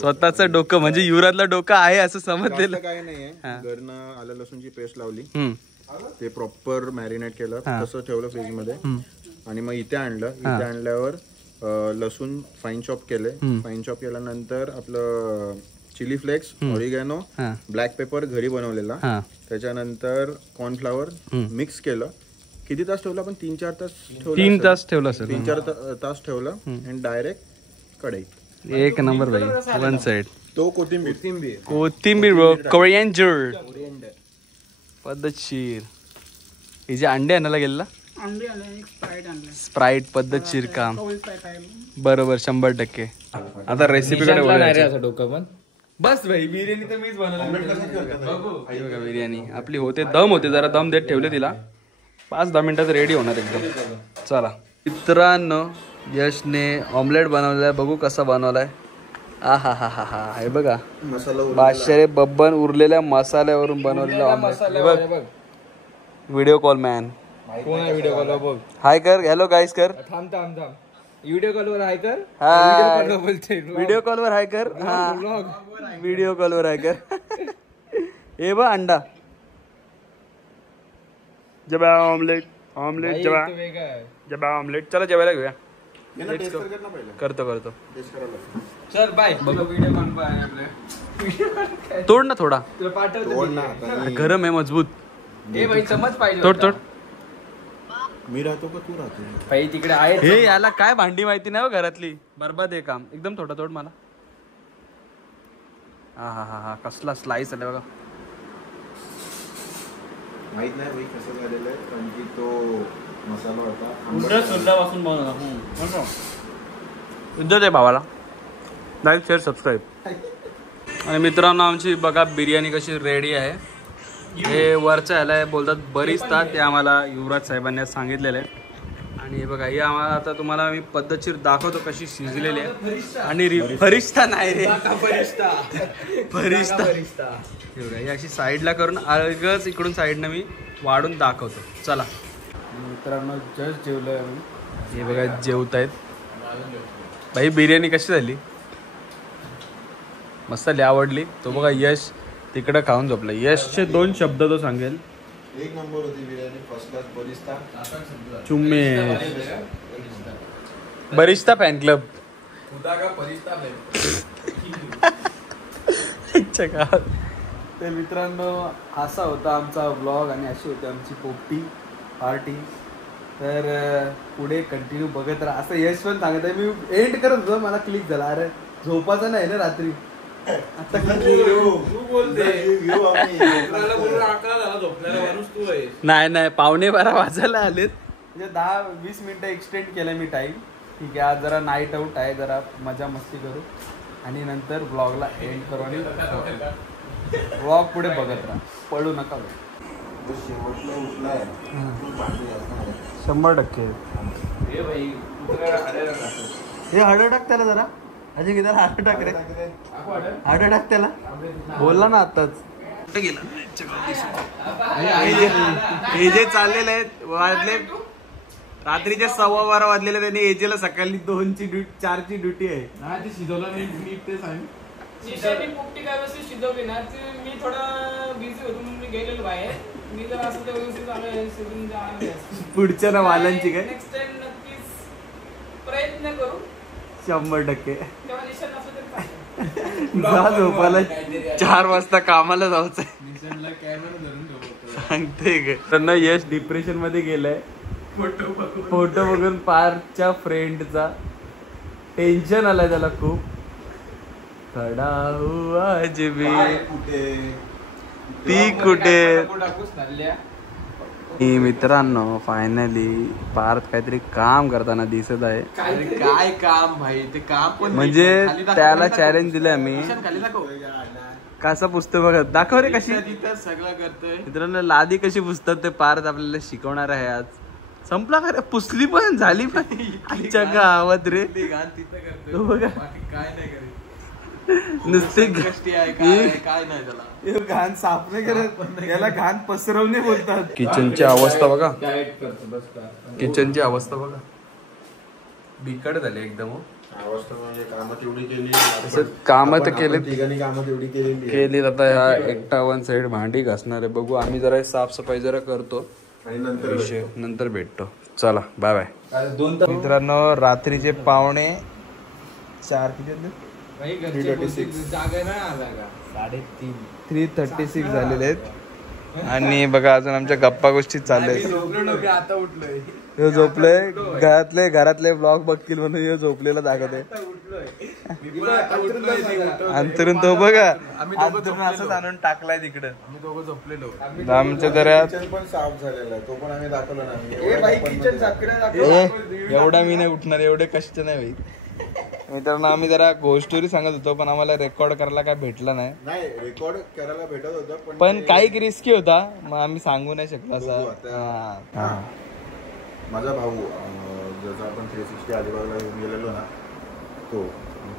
स्वतःच डोकं म्हणजे युवराजला डोकं आहे असं समजलेलं. काय नाहीये. घरनं आलं लसूणची पेस्ट लावली, हम्म. ते प्रॉपर मॅरिनेट केलं, तसं ठेवलं फ्रीज मध्ये. आणि मग इथे आणलं. इथे आणल्यावर लसूण फाईन चॉप केले. फाईन चॉप केल्यानंतर आपलं chilli flakes, oregano, black pepper घरी बनवलेला, त्याच्यानंतर कॉर्नफ्लॉवर मिक्स केलं. किती तास ठेवलं आपण? 3-4 तास ठेवलं. 3 तास ठेवलं असेल. 3-4 तास ठेवलं आणि डायरेक्ट कढईत. एक नंबर भाई. One side. तो कोथिंबीर ब्रो. कोरिएंडर पद्धतशीर. हे जे अंडे आणायला गेलेला अंडे आणले, स्प्राईट आणले. स्प्राईट पद्धतशीर काम. स्प्राईट आहे. बरोबर 100%. आता रेसिपीकडे वळायचं. डोकं पण बस भाई बिर्याणी तर मीच बनवली. बिर्याणी आपली होते दम होते, जरा दम देत ठेवले तिला. 5-10 मिनिटात रेडी होणार एकदम. चला मित्रांनो, यशने ऑमलेट बनवलेला आहे. बघू कसा बनवलाय. हा हा हा हा हा. हे बघा बादशाह बब्बन उरलेल्या मसाल्यावरून बनवलेला ऑमलेट. Video call man. कोण आहे व्हिडिओ कॉल बघ. हाय कर. हॅलो गाईस कर. थांब व्हिडिओ कॉलवर हाय कर. हाय व्हिडिओ कॉलवर हाय कर. हा व्हिडिओ कॉलवर हाय कर. हे बघ अंडा जबा ऑमलेट जबा ऑमलेट. चला जेवायला घेऊया. करतो चल बाय. तोड ना थोडा. पाठवतो. गरम आहे मजबूत. ए भाई चमच पाहिजे. तोड. मी राहतो का तू राहतो? भाई तिकडे आहे. हे याला काय भांडी माहिती नाही हो घरातली. बरबाद आहे काम एकदम. थोडा तोड मला. हा हा हा हा. कसला स्लाइस आला बघा. माहित नाही भाई कसं झालेलं आहे, कारण की तो मसाला होता पासून बनवला. उद्या भावाला लाईक शेअर सबस्क्राईब. आणि मित्रांनो आमची बघा बिर्याणी कशी रेडी आहे. हे वरचं ह्याला बोलतात बरिस्ता. ते आम्हाला युवराज साहेबांनी सांगितलेलं आहे. आणि हे बघा हे आम्हाला आता तुम्हाला मी पद्धतशीर दाखवतो कशी शिजलेली आहे. आणि फरिश्ता नाही रे, फरिश्ता. ही अशी साईडला करून अलगच इकडून साईडनं मी वाढून दाखवतो. चला मित्रांनो जस्ट जेवलोय आम्ही. हे बघा जेवतायत. भाई बिर्याणी कशी झाली? मस्त झाली, आवडली. तो बघा यश तिकडं खाऊन झोपला. यशचे 2 शब्द तो सांगेल. एक नंबर होती बिर्याणी, फर्स्ट क्लास. बरिस्ता चुम्मे बरिस्ता फॅन क्लब. तर मित्रांनो असा होता आमचा व्लॉग आणि अशी होती आमची पोपटी पार्टी. तर पुढे कंटिन्यू बघत राहा असं यश पण सांगत आहे. मी एंड करत होतो, मला क्लिक झाला. अरे झोपाचं नाही ना रात्री. आता नाही 11:15 वाजायला आलेत. म्हणजे 10-20 मिनिटं एक्सटेंड केलं मी टाइम. ठीक आहे, आज जरा नाईट आऊट आहे, जरा मजा मस्ती करू आणि नंतर ब्लॉगला एंड करू. आणि ब्लॉग पुढे बघत राहा, पळू नका. 100%. हे हळद टाक त्याला जरा. अजय किती हळद टाक रे. हळद टाक त्याला. बोलला ना आताच. हे जे चाललेले आहेत वाजले रात्रीचे 12:15 वाजलेले. त्यांनी एजेला सकाळी 2ची 4ची ड्युटी आहे. पोपटी काय व्यवस्थित शिजवली ना. मी थोडा बिझी होतो म्हणून मी गेलेलो बाहेर. मी जर असं तर व्यवस्थित आलो पुढच्या ना वालांची काय नेक्स्ट टाइम नक्कीच प्रयत्न करू. 100%. तेव्हा निशाण असं तरी जा झोपायला. 4 वाजता कामाला जायचंय सांगते का. त्यांना यश डिप्रेशन मध्ये गेलाय. फोटो बघून पार्कच्या फ्रेंडचा टेन्शन आलाय त्याला खूप. खडा हुआ आज भी ती कुठे. मित्रांनो फायनली पार्थ काहीतरी काम करताना दिसत आहे. काय काम भाई ते काम पण म्हणजे त्याला चॅलेंज दिलंय मी. कसं पुस्तक बघत दाखव रे कशी सगळं करतोय. मित्रांनो लादी कशी पुसतात ते पार्थ आपल्याला शिकवणार आहे आज. संपला का रे? पुसली पण झाली पण आजच्या गावात रे. घाण तिथं करतो, बघा बाकी काय नाही करीत. नुसते गोष्टी आहे काय नाही त्याला. घाण साफ नाही करत, याला घाण पसरवणे बोलतात. किचनची अवस्था बघा, किचनची अवस्था बघा, बिकट झाली एकदम. अवस्था म्हणजे कामं तेवढी केली, कामं तर केली, ठिकाणी कामं तेवढी केली. आता ह्या एकटा वन साइड भांडी घासणार आहे. बघू आम्ही जरा साफसफाई जरा करतो आणि नंतर भेटतो. चला बाय बाय. मित्रांनो रात्रीचे 3:45 किती 3:36 झालेले आहेत. आणि बघा अजून आमच्या गप्पा गोष्टी चालल्या. आता उठलोय, ह्यो झोपलोय. घरातले ब्लॉग बघतील म्हणून ह्यो झोपलेला दाखवत आहे. अंतरून तो बघा असंच आणून टाकलाय तिकडं. आम्ही दोघं झोपलेलो. आमच्या जरा पण साफ झालेला आहे, तो पण आम्ही दाखवला नाही. एवढा मी नाही उठणार, एवढे कष्ट नाही भाई. मित्रांनो आम्ही जरा घोस्ट स्टोरी सांगत होतो पण आम्हाला रेकॉर्ड करायला काय भेटला नाही. रेकॉर्ड करायला भेटत होतं पण काही रिस्की होता, मग आम्ही सांगू नाही शकलो असं. माझा भाऊ जसं आपण 360 अलिबागला घेऊन गेलेलो ना,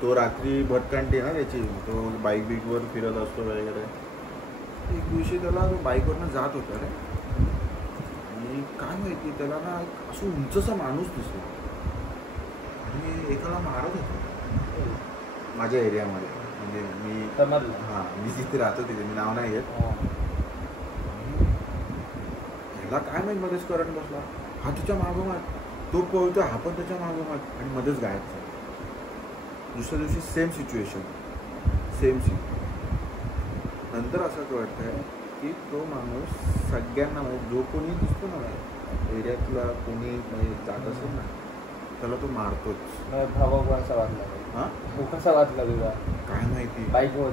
तो रात्री भटकंटी आहे ना त्याची, तो बाईक वर फिरत असतो वगैरे. एक दिवशी त्याला तो बाईकवरनं जात होता रे, आणि काय माहिती त्याला ना असं उंचसा माणूस दिसतो आणि एकाला मारत होता माझ्या एरियामध्ये. म्हणजे मी जिथे राहतो तिथे, मी नाव नाही घेत. ह्याला काय माहिती मध्येच करंट बसला, हा त्याच्या मागोमाग तो पळतो, हा पण त्याच्या मागोमाग, आणि मध्येच गायब झाला. दुसऱ्या दिवशी सेम सिच्युएशन, सेम सीन. नंतर असं कळतंय की तो माणूस सगळ्यांना, म्हणजे जो कोणी दिसतो ना एरियातला, कोणी म्हणजे जात असेल ना, त्याला तो मारतोच. कसा वाचला तुझा काय माहिती, बाईकवर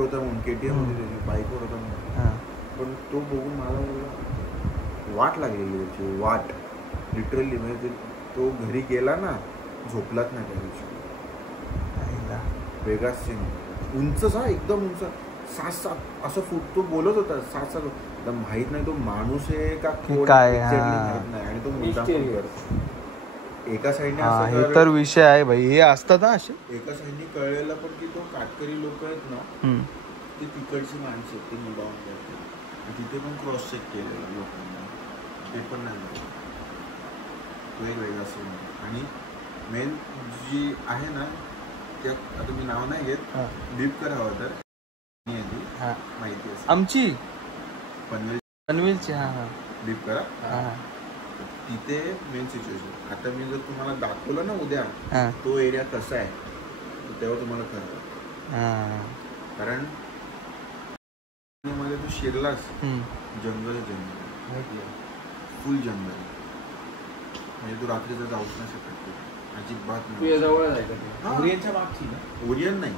होता म्हणून KTM होती त्याची, बाईकवर होता म्हणून. पण तो बघून मला वाट लागलेली त्याची, वाट लिटरली. म्हणजे तो घरी गेला ना, झोपलाच नाही त्या दिवशी. वेगळाच सीन, उंच हा एकदम उंच, 7-7 असं फूट. तो बोलत होता 7-7. माहित नाही तो माणूस आहे का काय माहित नाही. आणि तो मुद्दाम एका साईडने हे तर विषय आहे भाई, हे असतात ना असे. एका साईडने कळलेलं पण की तो काटकरी लोक आहेत ना, ते तिकडची माणसं आहेत, ते मुद्दाम करतात. आणि तिथे पण क्रॉस चेक केलेलं लोकांना, ते पण नाही. तो एक वेगळा सीन. आणि मेन जी आहे ना, त्या आता मी नाव नाही घेत, बीप करावं तर माहिती आहे आमची पनवेलची. बीप करा. तिथे मेन सिच्युएशन. आता मी जर तुम्हाला दाखवलं ना उद्या तो एरिया कसा आहे, तेव्हा तुम्हाला कळतं. कारण मध्ये तू शिरलास, जंगल फुल जंगल. म्हणजे तू रात्रीचं जाऊच नाही शकत, अजिबात नाही. ओरियन नाही.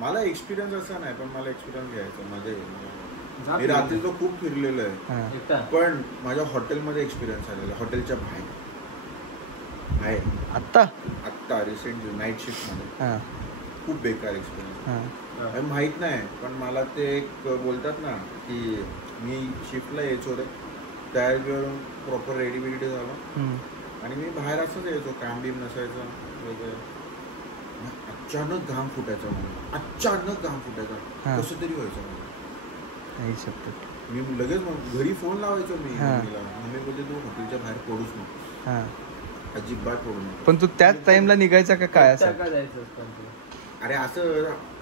मला एक्सपिरियन्स असा नाही, पण मला एक्सपिरियन्स घ्यायचा, मजा येईल. मी रात्रीचं खूप फिरलेलो आहे, पण माझ्या हॉटेलमध्ये एक्सपिरियन्स आलेला, हॉटेलच्या बाहेर आत्ता रिसेंटली नाईट शिफ्ट मध्ये खूप बेकार एक्सपिरियन्स. माहित नाही, पण मला ते एक बोलतात ना की मी शिफ्टला यायचो रे, तयार करून प्रॉपर रेडी बिडी झालो, आणि मी बाहेर असंच यायचो, काम बीम नसायचं वगैरे. अचानक घाम फुटायचा मला, कसं तरी व्हायचं मला. मी लगेच घरी फोन लावायचो, मी मम्मी बोलते तू हॉटेलच्या बाहेर पडूच नको, अजिबात पडू नको. पण तू त्याच टाइमला निघायचा का काय असं? अरे असं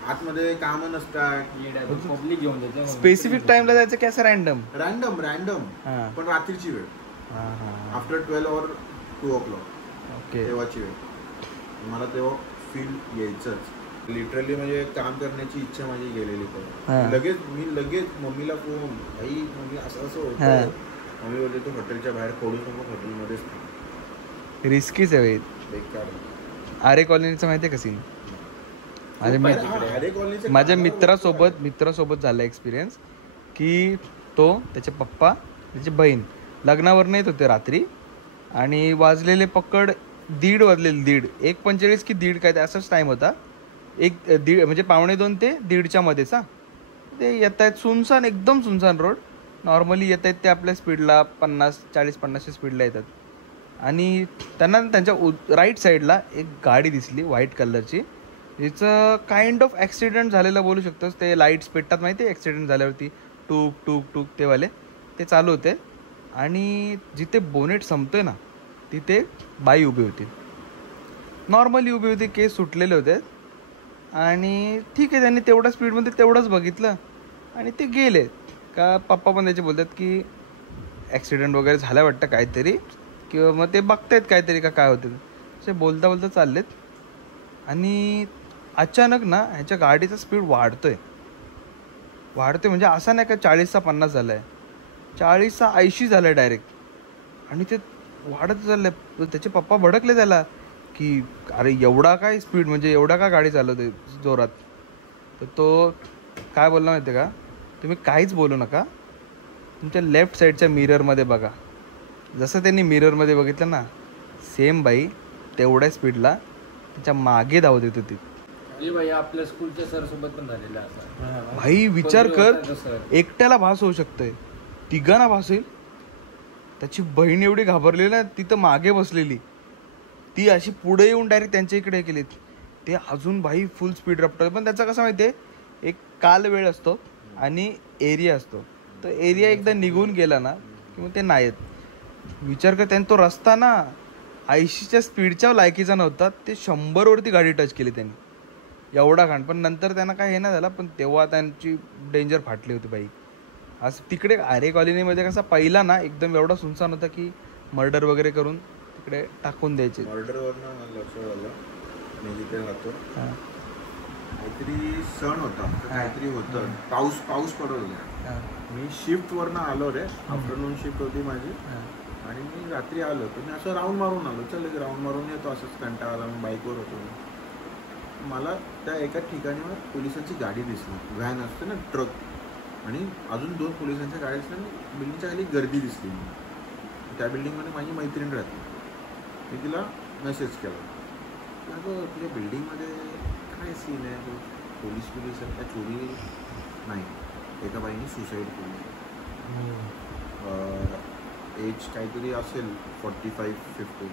आतमध्ये काम नसतात, स्पेसिफिक टाइमला जायचं की असं रॅन्डम? रॅन्डम पण रात्रीची वेळ, आफ्टर 12 or 2 o'clock तेव्हाची वेळ. मला तेव्हा फील यायचंच लिटरली. म्हणजे काम करण्याची इच्छा माझी गेलेली. मी लगेच मम्मीला फोन, आई मम्मी असं होतं. मम्मी बोलते तू हॉटेलच्या बाहेर पडू नको, हॉटेलमध्येच थांब. रिस्कीच आहे बेकार. आरे कॉलनीचं माहितीये का सीन? माझ्या मित्रासोबत झाला एक्सपिरियन्स की तो, त्याचे पप्पा, त्याची बहीण लग्नावर येत होते रात्री, आणि वाजलेले पकड 1:30 वाजलेले, 1:45 की 1:30 काय असाच टाइम होता. 1:30 म्हणजे 1:45 ते 1:30च्या मध्येच. ते येत आहेत सुनसान, एकदम सुनसान रोड. नॉर्मली येत आहेत ते आपल्या स्पीडला 40-50 स्पीडला येतात. आणि त्यांना त्यांच्या राईट साईडला एक गाडी दिसली व्हाईट कलरची, जिचं काइंड ऑफ ॲक्सिडेंट झालेलं बोलू शकतोस. ते लाईट्स पेटतात माहिती आहे ॲक्सिडेंट झाल्यावरती, टूक टूक टूक तेवाले ते चालू होते. आणि जिथे बोनेट संपतोय ना तिथे बाई उभी होती, नॉर्मली उभी होती, केस सुटलेले होते. आणि ठीक आहे, त्यांनी तेवढ्या स्पीडमध्ये तेवढंच बघितलं आणि ते गेले. का पप्पा पण त्याचे बोलतात की ॲक्सिडेंट वगैरे झालं वाटतं काहीतरी, किंवा मग ते बघतायत काहीतरी का काय होते. असे बोलता बोलता चाललेत. आणि अचानक ना ह्याच्या गाडीचा स्पीड वाढतोय म्हणजे असं नाही का 40चा 50 झाला आहे, 40चा 80 झाला आहे डायरेक्ट. आणि ते वाढत चाललं आहे. त्याचे पप्पा भडकले त्याला की अरे एवढा काय स्पीड, म्हणजे एवढा का गाडी चालवते जोरात. तर तो काय बोलला माहिती आहे का, तुम्ही काहीच बोलू नका, तुमच्या लेफ्ट साईडच्या मिररमध्ये बघा. जसं त्यांनी मिररमध्ये बघितलं ना, सेम बाई तेवढ्या स्पीडला त्याच्या मागे धावत येत होती. आपल्या स्कूलच्या सर सोबत पण झालेलं असं. भाई विचार कर, एकट्याला भास होऊ शकतोय, तिघांना भास होईल. त्याची बहीण एवढी घाबरलेली ना, तिथं मागे बसलेली, ती अशी पुढे येऊन डायरेक्ट त्यांच्या इकडे गेलीत. ते अजून भाई फुल स्पीड रफ्तार. पण त्याचा कसं माहिती आहे, एक काल वेळ असतो आणि एरिया असतो. तो एरिया एकदा निघून गेला ना की मग ते नाही येत. विचार कर, त्यांनी तो रस्ता ना 80च्या स्पीडच्या लायकीचा नव्हता, ते 100वरती गाडी टच केली त्यांनी, एवढा घाण. पण नंतर त्यांना काय हे नाही झालं, पण तेव्हा त्यांची डेंजर फाटली होती बाई. असं तिकडे आरे कॉलनीमध्ये कसा पहिला ना एकदम एवढा सुनसान होता की मर्डर वगैरे करून तिकडे टाकून द्यायचे. मर्डरवरनं मला लक्षात आलं, मी जिथे राहतो काहीतरी सण होता, काहीतरी होतं, पाऊस पडत होता. मी शिफ्टवरनं आलो रे, आफ्टरनून शिफ्ट होती माझी, आणि मी रात्री आलो. तर मी असं राऊंड मारून आलो, चल राऊंड मारून येतो, असंच कंटाळा आला. मी बाईकवर होतो. मला त्या एका ठिकाणीवर पोलिसांची गाडी दिसली, व्हॅन असते ना, ट्रक, आणि अजून 2 पोलिसांच्या गाड्या असल्या. बिल्डिंगच्या खाली गर्दी दिसली. त्या बिल्डिंगमध्ये माझी मैत्रीण राहते. मी तिला मेसेज केला, अगं तुझ्या बिल्डिंगमध्ये काय सीन आहे, तो पोलीस आहे त्या चोरी नाही. एका बाईने सुसाईड केली, एज काहीतरी असेल 45-50.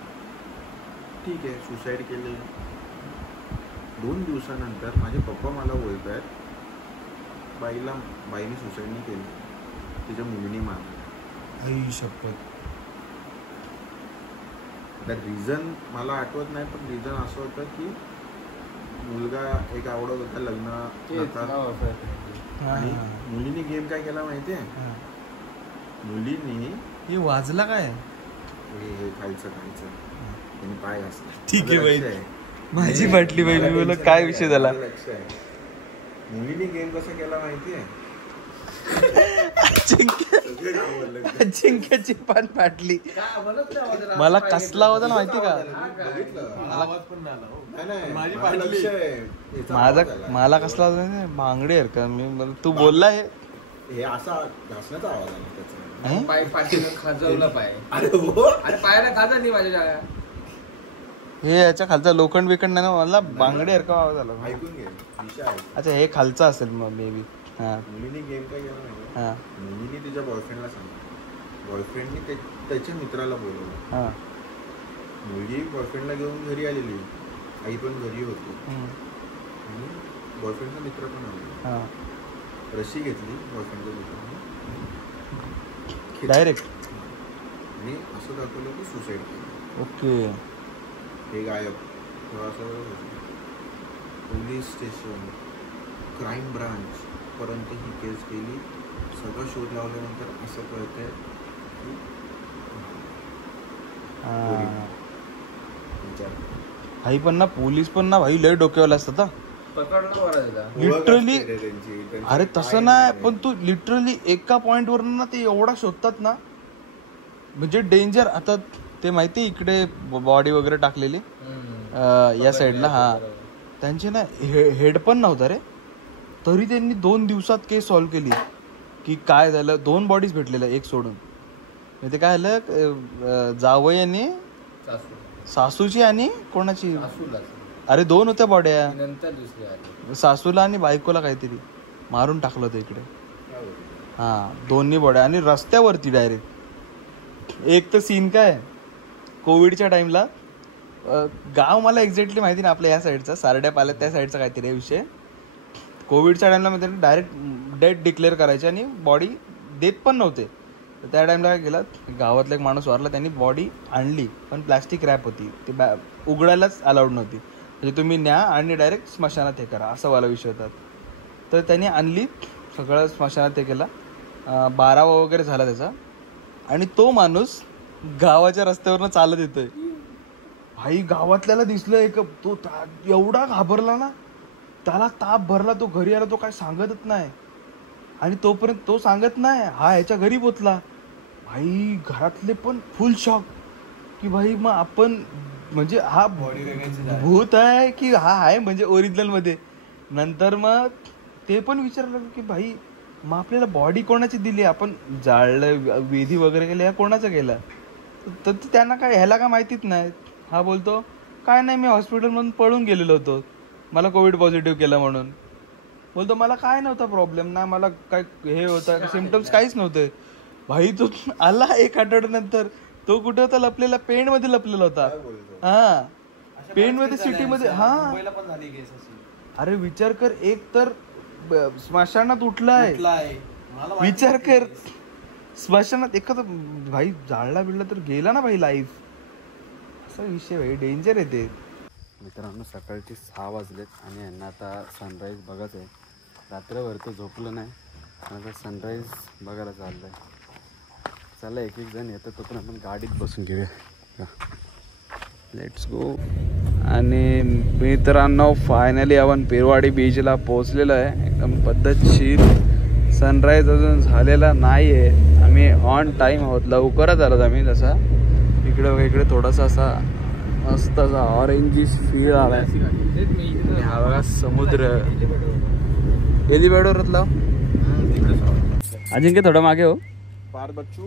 ठीक आहे, सुसाईड केली. 2 दिवसानंतर माझे पप्पा मला बोलत आहेत, बाईने सुसाईड नाही केली, तिच्या मुलीने मारलं. आई शपथ. आता रिझन मला आठवत नाही, पण रिझन असं होतं की मुलगा एक आवडत होता, लग्न आणि मुलीने गेम काय केला माहितीये, मुलीने हे वाजला काय, हे खायचं त्यांनी पाय घासला. ठीक आहे बाई, माझी बाटली बाई. मी बोललो काय विषय झाला. लक्ष आहे, मुलीने गेम कसा केला माहितीये, अजिंक्यची पान फाटली. मला कसला होता ना माहिती का, मला कसला होता भांगडे हर का. मी तू बोलला हे असा घासण्याचा आवाज आला त्याचा. पाय खाजवला, पाय अरे पायाला खाजा नाही माझ्या. हे याच्या खालचा लोखंड बिखंड नाही ना, मला बांगडे हरका आवाज आला. ऐकून घे. अच्छा, हे खालचा असेल मग मे बी. मुलीने गेम काय केला, मुलीने तिच्या बॉयफ्रेंडला सांगितलं, बॉयफ्रेंडने त्याच्या मित्राला बोलवलं. मुलगी बॉयफ्रेंडला घेऊन घरी आलेली, आई पण घरी होती, आणि बॉयफ्रेंडचा मित्र पण आला. रशी घेतली बॉयफ्रेंडच्या मित्राने डायरेक्ट, आणि असं दाखवलं की सुसाईड केली. ओके. हे गायब. असं पोलीस स्टेशन, क्राईम ब्रांच पर्यंत ही केस गेली. सगळं शोध लावल्यानंतर असं कळतंय की भाई पण ना पोलीस पण ना भाई लय डोक्यावर असतात लिटरली. अरे तसं नाही, पण तू लिटरली एका पॉइंट वरून ना ते एवढा शोधतात ना, म्हणजे डेंजर. आता ते माहिती इकडे बॉडी वगैरे टाकलेली या साईडला, हा त्यांचे ना हेड पण नव्हता रे, तरी त्यांनी 2 दिवसात केस सॉल्व्ह केली. की काय झालं, 2 बॉडीज भेटलेल्या एक सोडून. ते काय झालं, जावई आणि सासूची आणि कोणाची, अरे 2 होत्या बॉड्या, सासूला आणि बायकोला काहीतरी मारून टाकलं होतं इकडे. हां दोन्ही बॉड्या आणि रस्त्यावरती डायरेक्ट. एक तर सीन काय कोविडच्या टाइमला गाव मला एक्झॅक्टली माहिती नाही आपल्या या साईडचा सारड्या पाल्यात त्या साईडचा काहीतरी आहे विषय. कोविडच्या टाइमला म्हणजे डायरेक्ट डेथ डिक्लेअर करायचे आणि बॉडी देत पण नव्हते. तर त्या टाइमला काय केलं गावातला एक माणूस वारला त्यांनी बॉडी आणली पण प्लॅस्टिक रॅप होती ती उघडायलाच अलाउड नव्हती. म्हणजे तुम्ही न्या आणि डायरेक्ट स्मशानात हे करा असा वाला विषय होता. तर त्यांनी आणली सगळं स्मशानात हे केला 12 वगैरे झाला त्याचा आणि तो माणूस गावाच्या रस्त्यावरनं चालत येतोय. भाई गावातल्याला दिसलं एक तो एवढा घाबरला ना त्याला ताप भरला. तो घरी आला तो काय सांगतच नाही आणि तोपर्यंत तो सांगत नाही हा ह्याच्या घरी पोचला. भाई घरातले पण फुल शॉक की भाई मग आपण म्हणजे हा भूत आहे की हा आहे म्हणजे ओरिजिनल मध्ये. नंतर मग ते पण विचारलं की भाई मग आपल्याला बॉडी कोणाची दिली आपण जाळलं विधी वगैरे केलं या कोणाचा केला. तर त्यांना काय ह्याला काय माहितीच नाही. हा बोलतो काय नाही मी हॉस्पिटलमधून पळून गेलेलो होतो मला कोविड पॉझिटिव्ह केलं म्हणून. बोलतो मला काय नव्हता प्रॉब्लेम ना मला काय हे होतं सिम्पटम्स काहीच नव्हते. भाई तो आला 1 आठवड्यानंतर तो कुठे होता लपलेला पेणमध्ये लपलेला होता. हा पेणमध्ये सिटीमध्ये. हा अरे विचार कर एक तर स्मशानात उठलाय विचार कर स्मशानात एखादा भाई जाळला बिळला तर गेला ना भाई लाईफ. असा विषय भाई डेंजर आहे ते. मित्रांनो सकाळचे 6 वाजलेत आणि यांना आता सनराईज बघायचं आहे. रात्रभर तर झोपलं नाही आता सनराईज बघायला चाललं आहे. चला एक जण येतं तो पण आपण गाडीत बसून घेऊया. Let's go. आणि मित्रांनो फायनली आपण पिरवाडी बीचला पोहोचलेलो आहे. एकदम पद्धतशीर. सनराईज अजून झालेला नाही आहे. आम्ही ऑन टाईम आहोत लवकरच आलोत आम्ही. तसा इकडे थोडासा असा मस्त असा ऑरेंजिश फील आलाय. हा बघा समुद्र. एलिव्हेटरला अजिंक्य थोडं मागे हो. पार बच्चू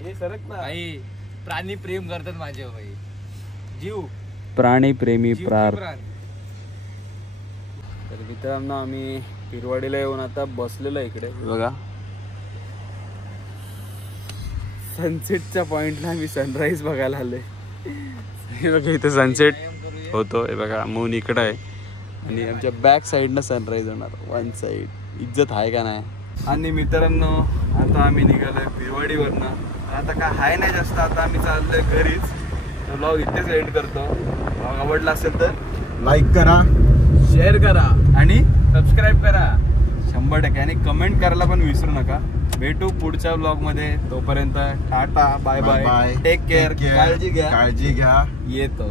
हे सरक ना भाई. प्राणी प्रेम करतात माझे भाई जीव प्राणी प्रेमी प्रार. तर मित्रांनो आम्ही पिरवाडीला येऊन आता बसलेलो इकडे बघा सनसेटच्या पॉइंटला आम्ही सनराईज बघायला आलोय. हे बघा इथं सनसेट होतो. हे बघा मून इकडं आहे आणि आमच्या बॅक साईडनं सनराईज होणार. वन साईड इज्जत आहे का नाही. आणि मित्रांनो आता आम्ही निघालोय पिरवाडीवरनं. आता काय हाय नाही जास्त. आता आम्ही चाललोय घरीच. तो ब्लॉग इथेच एंड करतो. ब्लॉग आवडला असेल तर लाईक करा शेअर करा आणि सबस्क्राईब करा 100% आणि कमेंट करायला पण विसरू नका. भेटू पुढच्या ब्लॉग मध्ये. तोपर्यंत tata bye bye. Take care. काळजी घ्या. काळजी घ्या. येतो.